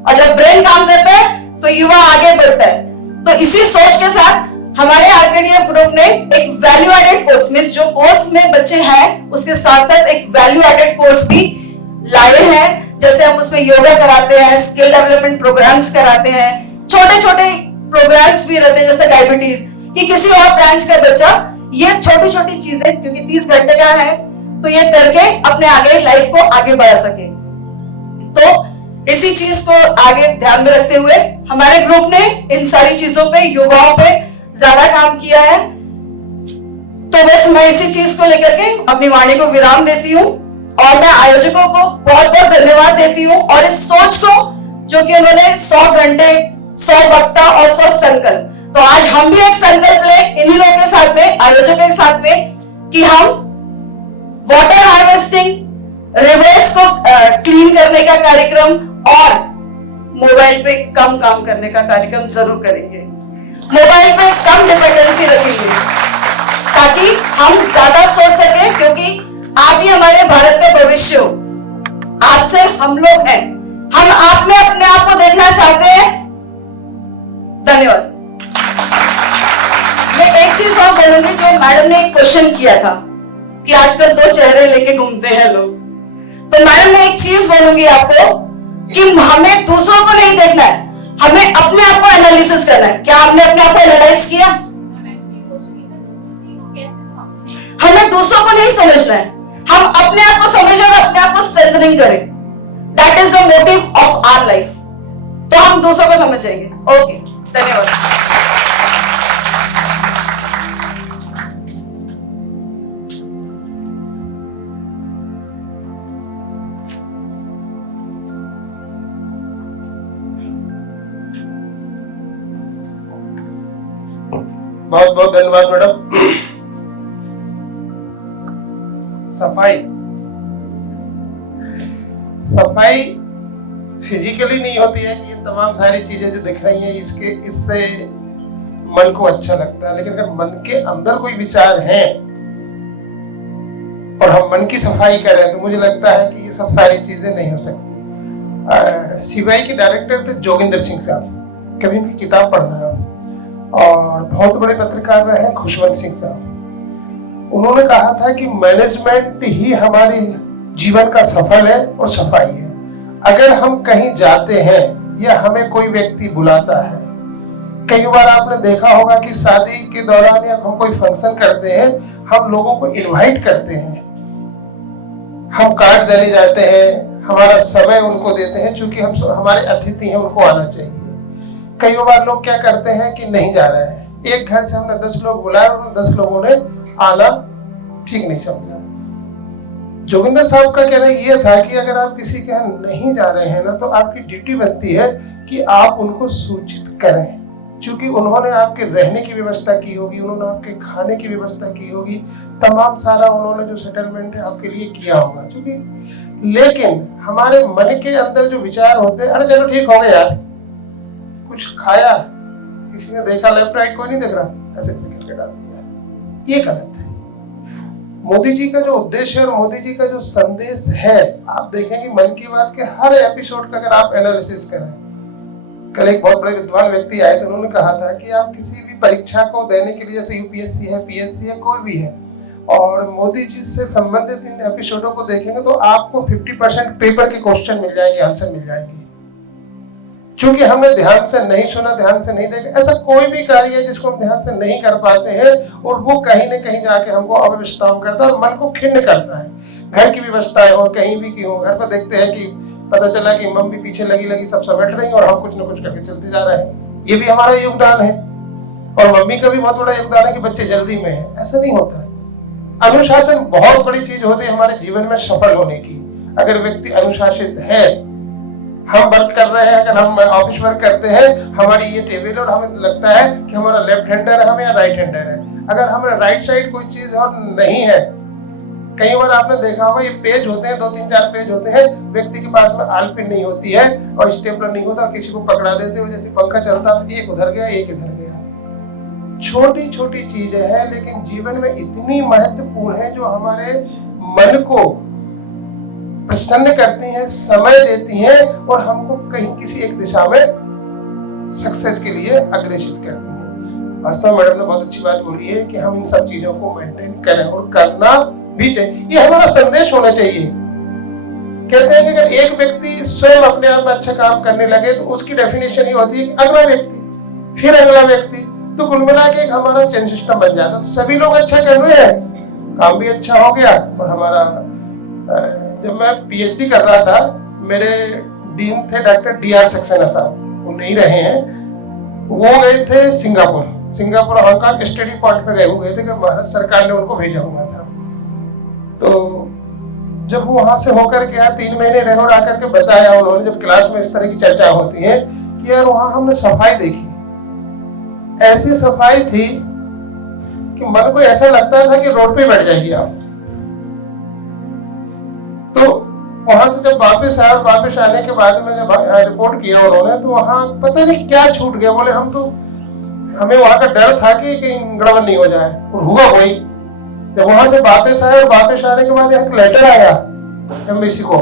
और जब ब्रेन काम करता है तो युवा आगे बढ़ता है। तो इसी सोच के साथ हमारे आरकेडीएफ ग्रुप ने एक वैल्यू एडेड कोर्स में, जो कोर्स में बच्चे हैं उसके साथ साथ एक वैल्यू एडेड कोर्स भी लाए हैं। जैसे हम उसमें योगा कराते हैं, स्किल डेवलपमेंट प्रोग्राम्स कराते हैं, छोटे छोटे प्रोग्राम्स भी रहते हैं, जैसे डायबिटीज कि किसी और ब्रांच का बच्चा ये छोटी छोटी चीजें, क्योंकि 30 घंटे का है, तो ये करके अपने आगे लाइफ को आगे बढ़ा सके। तो इसी चीज को आगे ध्यान में रखते हुए हमारे ग्रुप ने इन सारी चीजों पे, युवाओं पे ज्यादा काम किया है। तो बस मैं इसी चीज को लेकर के अपनी वाणी को विराम देती हूँ और मैं आयोजकों को बहुत बहुत धन्यवाद देती हूँ। और इस सोच को जो कि उन्होंने 100 घंटे, 100 वक्ता और 100 संकल्प, तो आज हम भी एक संकल्प ले इन्हीं लोगों के साथ में, आयोजकों के साथ में, कि हम वाटर हार्वेस्टिंग, रिवर्स को क्लीन करने का कार्यक्रम और मोबाइल पे कम काम करने का कार्यक्रम जरूर करेंगे। मोबाइल पे कम डिपेंडेंसी रखेंगे ताकि हम ज्यादा सोच सके, क्योंकि आप ही हमारे भारत का भविष्य हो। आपसे हम लोग हैं, हम आप में अपने आप को देखना चाहते हैं। धन्यवाद। मैं एक चीज और बोलूंगी, जो मैडम ने एक क्वेश्चन किया था कि आजकल 2 चेहरे लेके घूमते हैं लोग, तो मैडम ने एक चीज बोलूंगी आपको कि हमें दूसरों को नहीं देखना है, हमें अपने आप को एनालिसिस करना है। क्या आपने अपने आप को एनालाइज किया? हमें दूसरों को नहीं समझना है, हम अपने आप को समझें और अपने आप को स्ट्रेंथनिंग करें। That is the motive of our life. तो हम दूसरों को समझ जाएंगे। ओके, धन्यवाद। बहुत बहुत धन्यवाद मैडम। सफाई फिजिकली नहीं होती है कि ये तमाम सारी चीजें जो दिख रही हैं इससे मन को अच्छा लगता है, लेकिन अगर मन के अंदर कोई विचार हैं और हम मन की सफाई करें तो मुझे लगता है कि ये सब सारी चीजें नहीं हो सकती। सीबीआई के डायरेक्टर थे जोगिंदर सिंह साहब, कभी उनकी किताब पढ़ना है, और बहुत बड़े पत्रकार रहे हैं खुशवंत सिंह साहब। उन्होंने कहा था कि मैनेजमेंट ही हमारे जीवन का सफल है और सफाई है। अगर हम कहीं जाते हैं या हमें कोई व्यक्ति बुलाता है, कई बार आपने देखा होगा कि शादी के दौरान या हम कोई फंक्शन करते हैं, हम लोगों को इनवाइट करते हैं, हम कार्ड देने जाते हैं, हमारा समय उनको देते हैं, चूंकि हम हमारे अतिथि हैं, उनको आना चाहिए। कई बार लोग क्या करते हैं कि नहीं जा रहे हैं, एक घर से हमने 10 लोग बुलाए और 10 लोगों ने आना ठीक नहीं समझा। जोगिंदर साहब का कहना यह था कि अगर आप किसी के यहाँ नहीं जा रहे हैं ना, तो आपकी ड्यूटी बनती है कि आप उनको सूचित करें चूंकि उन्होंने आपके रहने की व्यवस्था की होगी, उन्होंने आपके खाने की व्यवस्था की होगी, तमाम सारा उन्होंने जो सेटलमेंट है आपके लिए किया होगा। क्योंकि लेकिन हमारे मन के अंदर जो विचार होते हैं, अरे चलो ठीक हो गया यार, कुछ खाया, किसी ने देखा लेफ्ट राइट कोई नहीं देख रहा, ऐसे ऐसे करके डाल दिया, ये गलत है। मोदी जी का जो उद्देश्य और मोदी जी का जो संदेश है, आप देखेंगे मन की बात के हर एपिसोड का अगर आप एनालिसिस करें, कल एक बहुत बड़े विद्वान व्यक्ति आए थे, उन्होंने कहा था कि आप किसी भी परीक्षा को देने के लिए, जैसे यूपीएससी है, पीएससी है, कोई भी है, और मोदी जी से संबंधित इन एपिसोडों को देखेंगे तो आपको 50% पेपर के क्वेश्चन मिल जाएंगे, आंसर मिल जाएंगे। चूंकि हमने ध्यान से नहीं सुना, ध्यान से नहीं देखा, ऐसा कोई भी कार्य है जिसको हम ध्यान से नहीं कर पाते हैं और वो कहीं न कहीं जाके हमको अव्यवस्थाओं करता है और मन को खिन्न करता है। घर की व्यवस्थाएं हो, कहीं भी की हो, घर पर देखते हैं कि पता चला कि मम्मी पीछे लगी सब समेट रही और हम कुछ न कुछ करके चलते जा रहे हैं, ये भी हमारा योगदान है। और मम्मी का भी बहुत बड़ा योगदान है कि बच्चे जल्दी में है, ऐसा नहीं होता है। अनुशासन बहुत बड़ी चीज होती है हमारे जीवन में सफल होने की। अगर व्यक्ति अनुशासित है, हम वर्क कर रहे हैं, अगर हम ऑफिस वर्क करते हैं, हमारी ये टेबल और हमें लगता है कि हमारा लेफ्ट हैंडर है हम या राइट हैंडर है, अगर हमारे राइट साइड कोई चीज और नहीं है, कई बार आपने देखा होगा ये पेज होते हैं, 2-3-4 पेज होते हैं, व्यक्ति के पास में आल पिन नहीं होती है और स्टेपलर नहीं होता, किसी को पकड़ा देते हो, जैसे पंखा चलता है एक उधर गया एक इधर गया। छोटी छोटी चीजें हैं लेकिन जीवन में इतनी महत्वपूर्ण है, जो हमारे मन को प्रसन्न करती हैं, समय देती हैं और हमको कहीं किसी एक दिशा में सक्सेस के लिए अग्रेसित करती हैं। वास्तव में मैडम ने बहुत अच्छी बात बोली है कि हम इन सब चीजों को मेंटेन करें और करना भी चाहिए, ये हमारा संदेश होना चाहिए। कहते हैं कि अगर एक व्यक्ति स्वयं अपने आप में अच्छा काम करने लगे तो उसकी डेफिनेशन ये होती है कि अगला व्यक्ति, फिर अगला व्यक्ति, तो कुल मिला के एक हमारा चेन सिस्टम बन जाता। तो सभी लोग अच्छा कर रहे हैं, काम भी अच्छा हो गया। और हमारा जब मैं पीएचडी कर रहा था, मेरे डीन थे डॉक्टर डीआर सक्सेना साहब, वो नहीं रहे हैं, वो गए थे सिंगापुर हांगकांग स्टडी पॉइंट पे गए हुए थे कि भारत सरकार ने उनको भेजा हुआ था। तो जब वो वहां से होकर के आया, 3 महीने रहे और आकर के बताया उन्होंने, जब क्लास में इस तरह की चर्चा होती है कि यार वहां हमने सफाई देखी, ऐसी सफाई थी कि मन को ऐसा लगता था कि रोड पे बैठ जाएगी आप। तो वहां से जब वापस आने के बाद में जब रिपोर्ट किया उन्होंने, तो वहां पता नहीं क्या छूट गया, बोले हमें वहां का डर था कि कहीं गड़बड़ नहीं हो जाए, और हुआ वही। जब वहां से वापस आए और वापस आने के बाद एक लेटर आया एम्बेसी को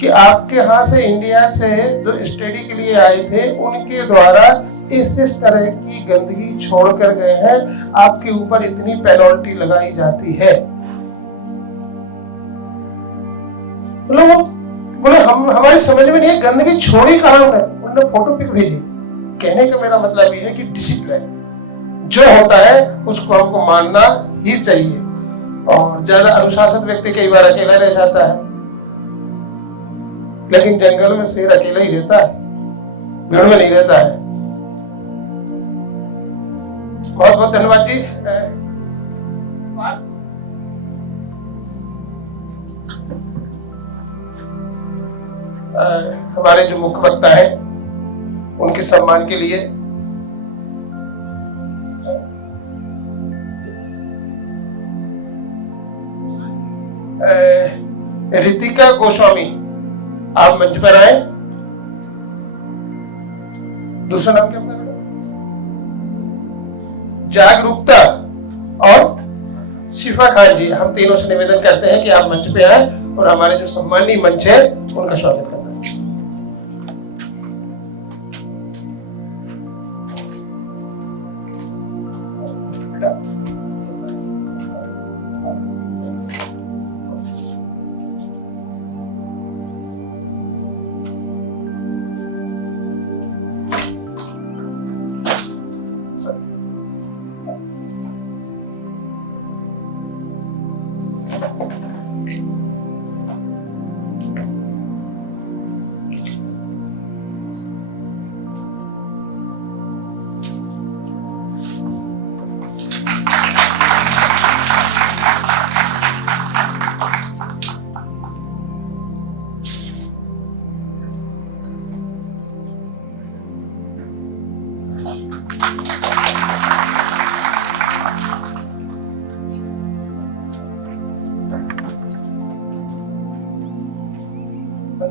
कि आपके यहाँ से इंडिया से जो स्टडी के लिए आए थे उनके द्वारा इस तरह की गंदगी छोड़ कर गए हैं, आपके ऊपर इतनी पेनल्टी लगाई जाती है। बोले हमारी समझ में नहीं है, गंदगी छोड़ी कहाँ हमने। उन्होंने फोटो पिक भेजी। कहने का मेरा मतलब ये है कि डिसिप्लिन जो होता है उसको हमको मानना ही चाहिए। और ज्यादा अनुशासित व्यक्ति कई बार अकेला रह जाता है, लेकिन जंगल में शेर अकेला ही रहता है, भीड़ में नहीं रहता है। बहुत बहुत धन्यवाद जी। हमारे जो मुख्य वक्ता है उनके सम्मान के लिए रितिका गोस्वामी आप मंच पर आए। दूसरा नाम क्या बताया? जागरूकता और शिफा खान जी, हम तीनों से निवेदन करते हैं कि आप मंच पे आए और हमारे जो सम्मानीय मंच है उनका स्वागत करना।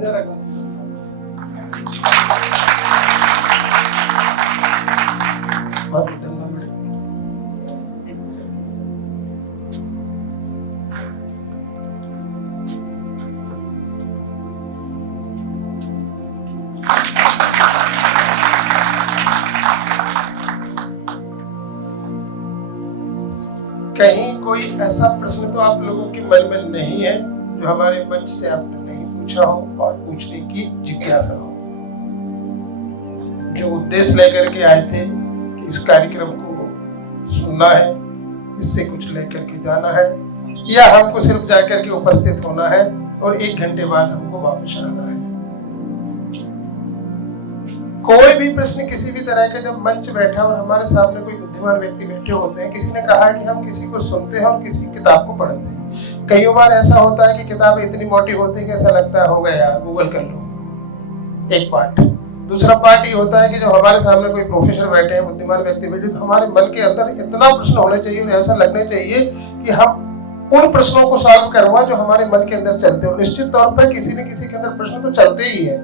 इधर रखना। बहुत धन्यवाद मैडम। कहीं कोई ऐसा प्रश्न तो आप लोगों के मन में नहीं है जो हमारे मंच से आपने नहीं पूछा हो और पूछने की जिज्ञासा हो, जो उद्देश्य लेकर के आए थे कि इस कार्यक्रम को सुनना है, इससे कुछ लेकर के जाना है, या हमको सिर्फ जाकर के उपस्थित होना है और 1 घंटे बाद हमको वापस आना है। कोई भी प्रश्न किसी भी तरह का जब मंच बैठा और हमारे सामने कोई बुद्धिमान व्यक्ति बैठे होते हैं, किसी ने कहा कि हम किसी को सुनते हैं और किसी किताब को पढ़ते हैं। कई बार ऐसा होता है कि किताब इतनी मोटी होती है कि ऐसा लगता है हो गया यार, गूगल कर लो, एक पार्ट। दूसरा पार्ट ये होता है कि जब हमारे सामने कोई प्रोफेसर बैठे हैं, बुद्धिमान व्यक्ति बैठे, तो हमारे मन के अंदर इतना प्रश्न होने चाहिए और ऐसा लगना चाहिए कि हम उन प्रश्नों को सॉल्व करवा जो हमारे मन के अंदर चलते हो। निश्चित तौर पर किसी न किसी के अंदर प्रश्न तो चलते ही है।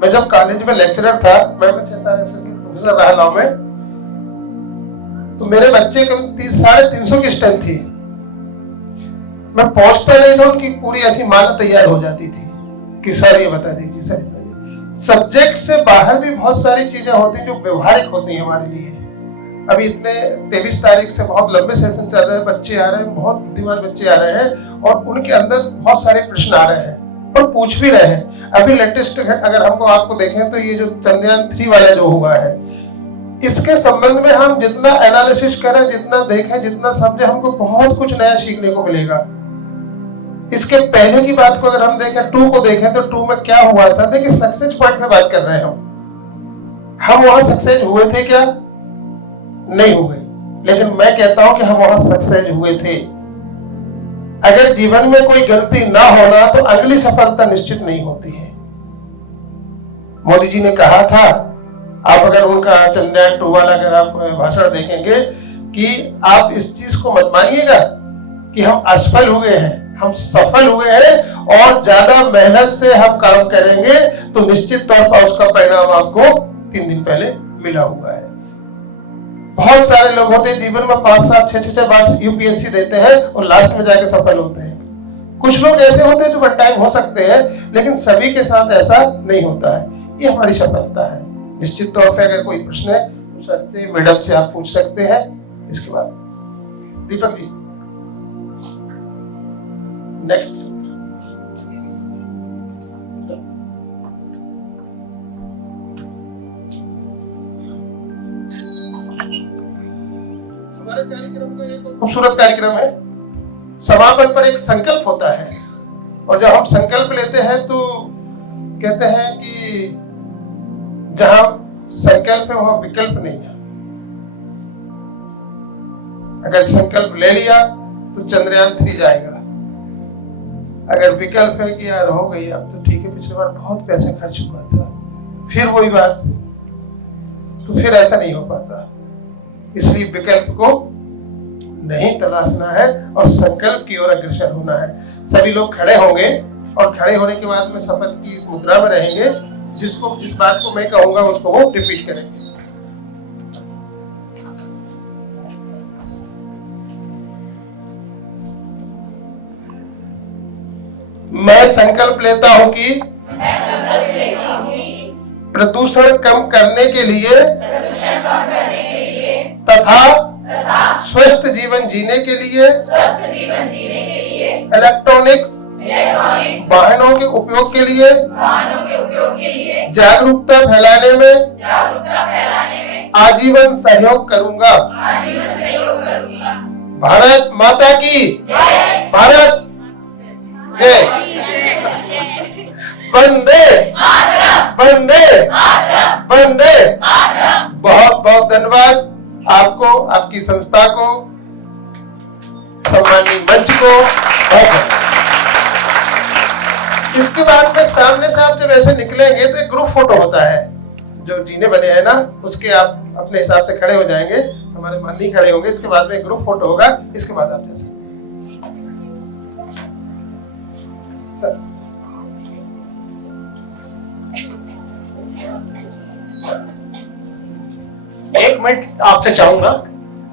मैं जब कॉलेज में लेक्चरर था, मैं 6 साल प्रोफेसर रहा लॉ में, तो मेरे बच्चे करीब 350 की स्ट्रेंथ थी। मैं पहुंचता नहीं था, उनकी पूरी ऐसी माला तैयार हो जाती थी कि सर ये बता दीजिए, सर बताइए। सब्जेक्ट से बाहर भी बहुत सारी चीजें होती हैं जो व्यवहारिक होती हैं हमारे लिए। अभी इतने 23 तारीख से बहुत लंबे सेशन चल रहे हैं, बच्चे आ रहे हैं, बहुत बुद्धिमान बच्चे आ रहे हैं और उनके अंदर बहुत सारे प्रश्न आ रहे हैं और पूछ भी रहे हैं। अभी लेटेस्ट अगर हमको आपको देखें तो ये जो चंद्रयान 3 वाला जो हुआ है, इसके संबंध में हम जितना एनालिसिस करें, जितना देखें, जितना समझे, हमको बहुत कुछ नया सीखने को मिलेगा। इसके पहले की बात को अगर हम देखें, 2 को देखें तो 2 में क्या हुआ था। देखिए सक्सेस पॉइंट में बात कर रहे हैं हम वहां सक्सेस हुए थे क्या? नहीं हुए, लेकिन मैं कहता हूं कि हम वहां सक्सेस हुए थे। अगर जीवन में कोई गलती ना होना तो अगली सफलता निश्चित नहीं होती है। मोदी जी ने कहा था, आप अगर उनका चंद्रयान 2 वाला अगर आप भाषण देखेंगे, कि आप इस चीज को मत मानिएगा कि हम असफल हुए हैं, हम सफल हुए हैं और ज्यादा मेहनत से हम काम करेंगे तो निश्चित तौर पर उसका परिणाम आपको 3 दिन पहले मिला हुआ है। बहुत सारे लोग होते हैं जीवन में 5 साल 6 बार यूपीएससी देते हैं और लास्ट में जाके सफल होते हैं। कुछ लोग ऐसे होते हैं जो वन टाइम हो सकते हैं, लेकिन सभी के साथ ऐसा नहीं होता है। ये हमारी सफलता है। निश्चित तौर पर अगर कोई प्रश्न है तो सर से, मैडम से आप पूछ सकते हैं। इसके बाद दीपक जी नेक्स्ट। हमारे कार्यक्रम का एक खूबसूरत कार्यक्रम है। समापन पर एक संकल्प होता है और जब हम संकल्प लेते हैं तो कहते हैं कि जहां संकल्प है वहां विकल्प नहीं है। अगर संकल्प ले लिया तो चंद्रयान 3 जाएगा। अगर विकल्प है कि यार हो गई अब तो ठीक है, पिछली बार बहुत पैसे खर्च हुआ था, फिर वही बात, तो फिर ऐसा नहीं हो पाता। इसलिए विकल्प को नहीं तलाशना है और संकल्प की ओर अग्रसर होना है। सभी लोग खड़े होंगे और खड़े होने के बाद में शपथ की इस मुद्रा में रहेंगे। जिस बात को मैं कहूंगा उसको वो रिपीट करेंगे। मैं संकल्प लेता हूं कि प्रदूषण कम करने के लिए तथा स्वस्थ जीवन जीने के लिए इलेक्ट्रॉनिक्स वाहनों के उपयोग के लिए जागरूकता फैलाने में आजीवन सहयोग करूंगा। भारत माता की भारत जय। वंदे वंदे वंदे। बहुत बहुत धन्यवाद आपको, आपकी संस्था को, सम्मानित मंच को। इसके बाद में सामने से आप जब ऐसे निकलेंगे तो एक ग्रुप फोटो होता है जो जीने बने हैं ना, उसके आप अपने हिसाब से खड़े हो जाएंगे, हमारे माननीय खड़े होंगे। इसके बाद में एक ग्रुप फोटो होगा, इसके बाद आप जैसे सर एक मिनट आपसे चाहूंगा।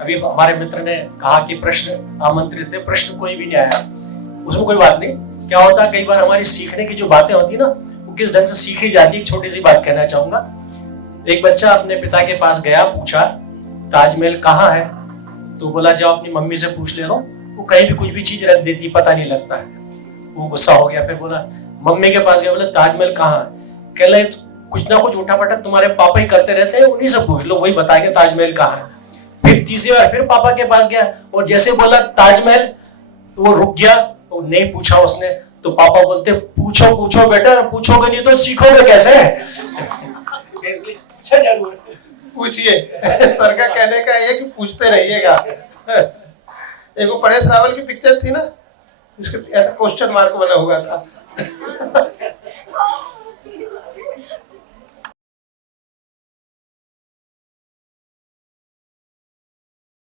अभी हमारे मित्र ने कहा कि प्रश्न आमंत्रित थे, प्रश्न कोई भी नहीं आया, उसमें कोई बात नहीं। क्या होता है, कई बार हमारी सीखने की जो बातें होती है ना, वो किस ढंग से सीखी जाती है। एक छोटी सी बात कहना चाहूंगा। एक बच्चा अपने पिता के पास गया, पूछा ताजमहल कहाँ है, तो बोला जाओ अपनी मम्मी से पूछ ले लो, वो कहीं भी कुछ भी चीज रख देती, पता नहीं लगता है। वो गुस्सा हो गया, फिर बोला मम्मी के पास गया, बोला ताजमहल कहाँ है, कह रहे कुछ ना कुछ उठा पटक तुम्हारे पापा ही करते रहते हैं, उन्हीं से पूछ लो, वही बताएंगे ताजमहल कहाँ है। फिर तीसरी बार फिर पापा के पास गया और जैसे बोला ताजमहल, तो वो रुक गया, तो नहीं पूछा उसने। तो पापा बोलते पूछो पूछो बेटा, पूछोगे नहीं तो सीखोगे कैसे। पूछा जरूर, पूछिए। सर का कहने का ये कि पूछते रहिएगा। एक वो परेश रावल की पिक्चर थी ना, जिसके ऐसा क्वेश्चन मार्क बना हुआ था।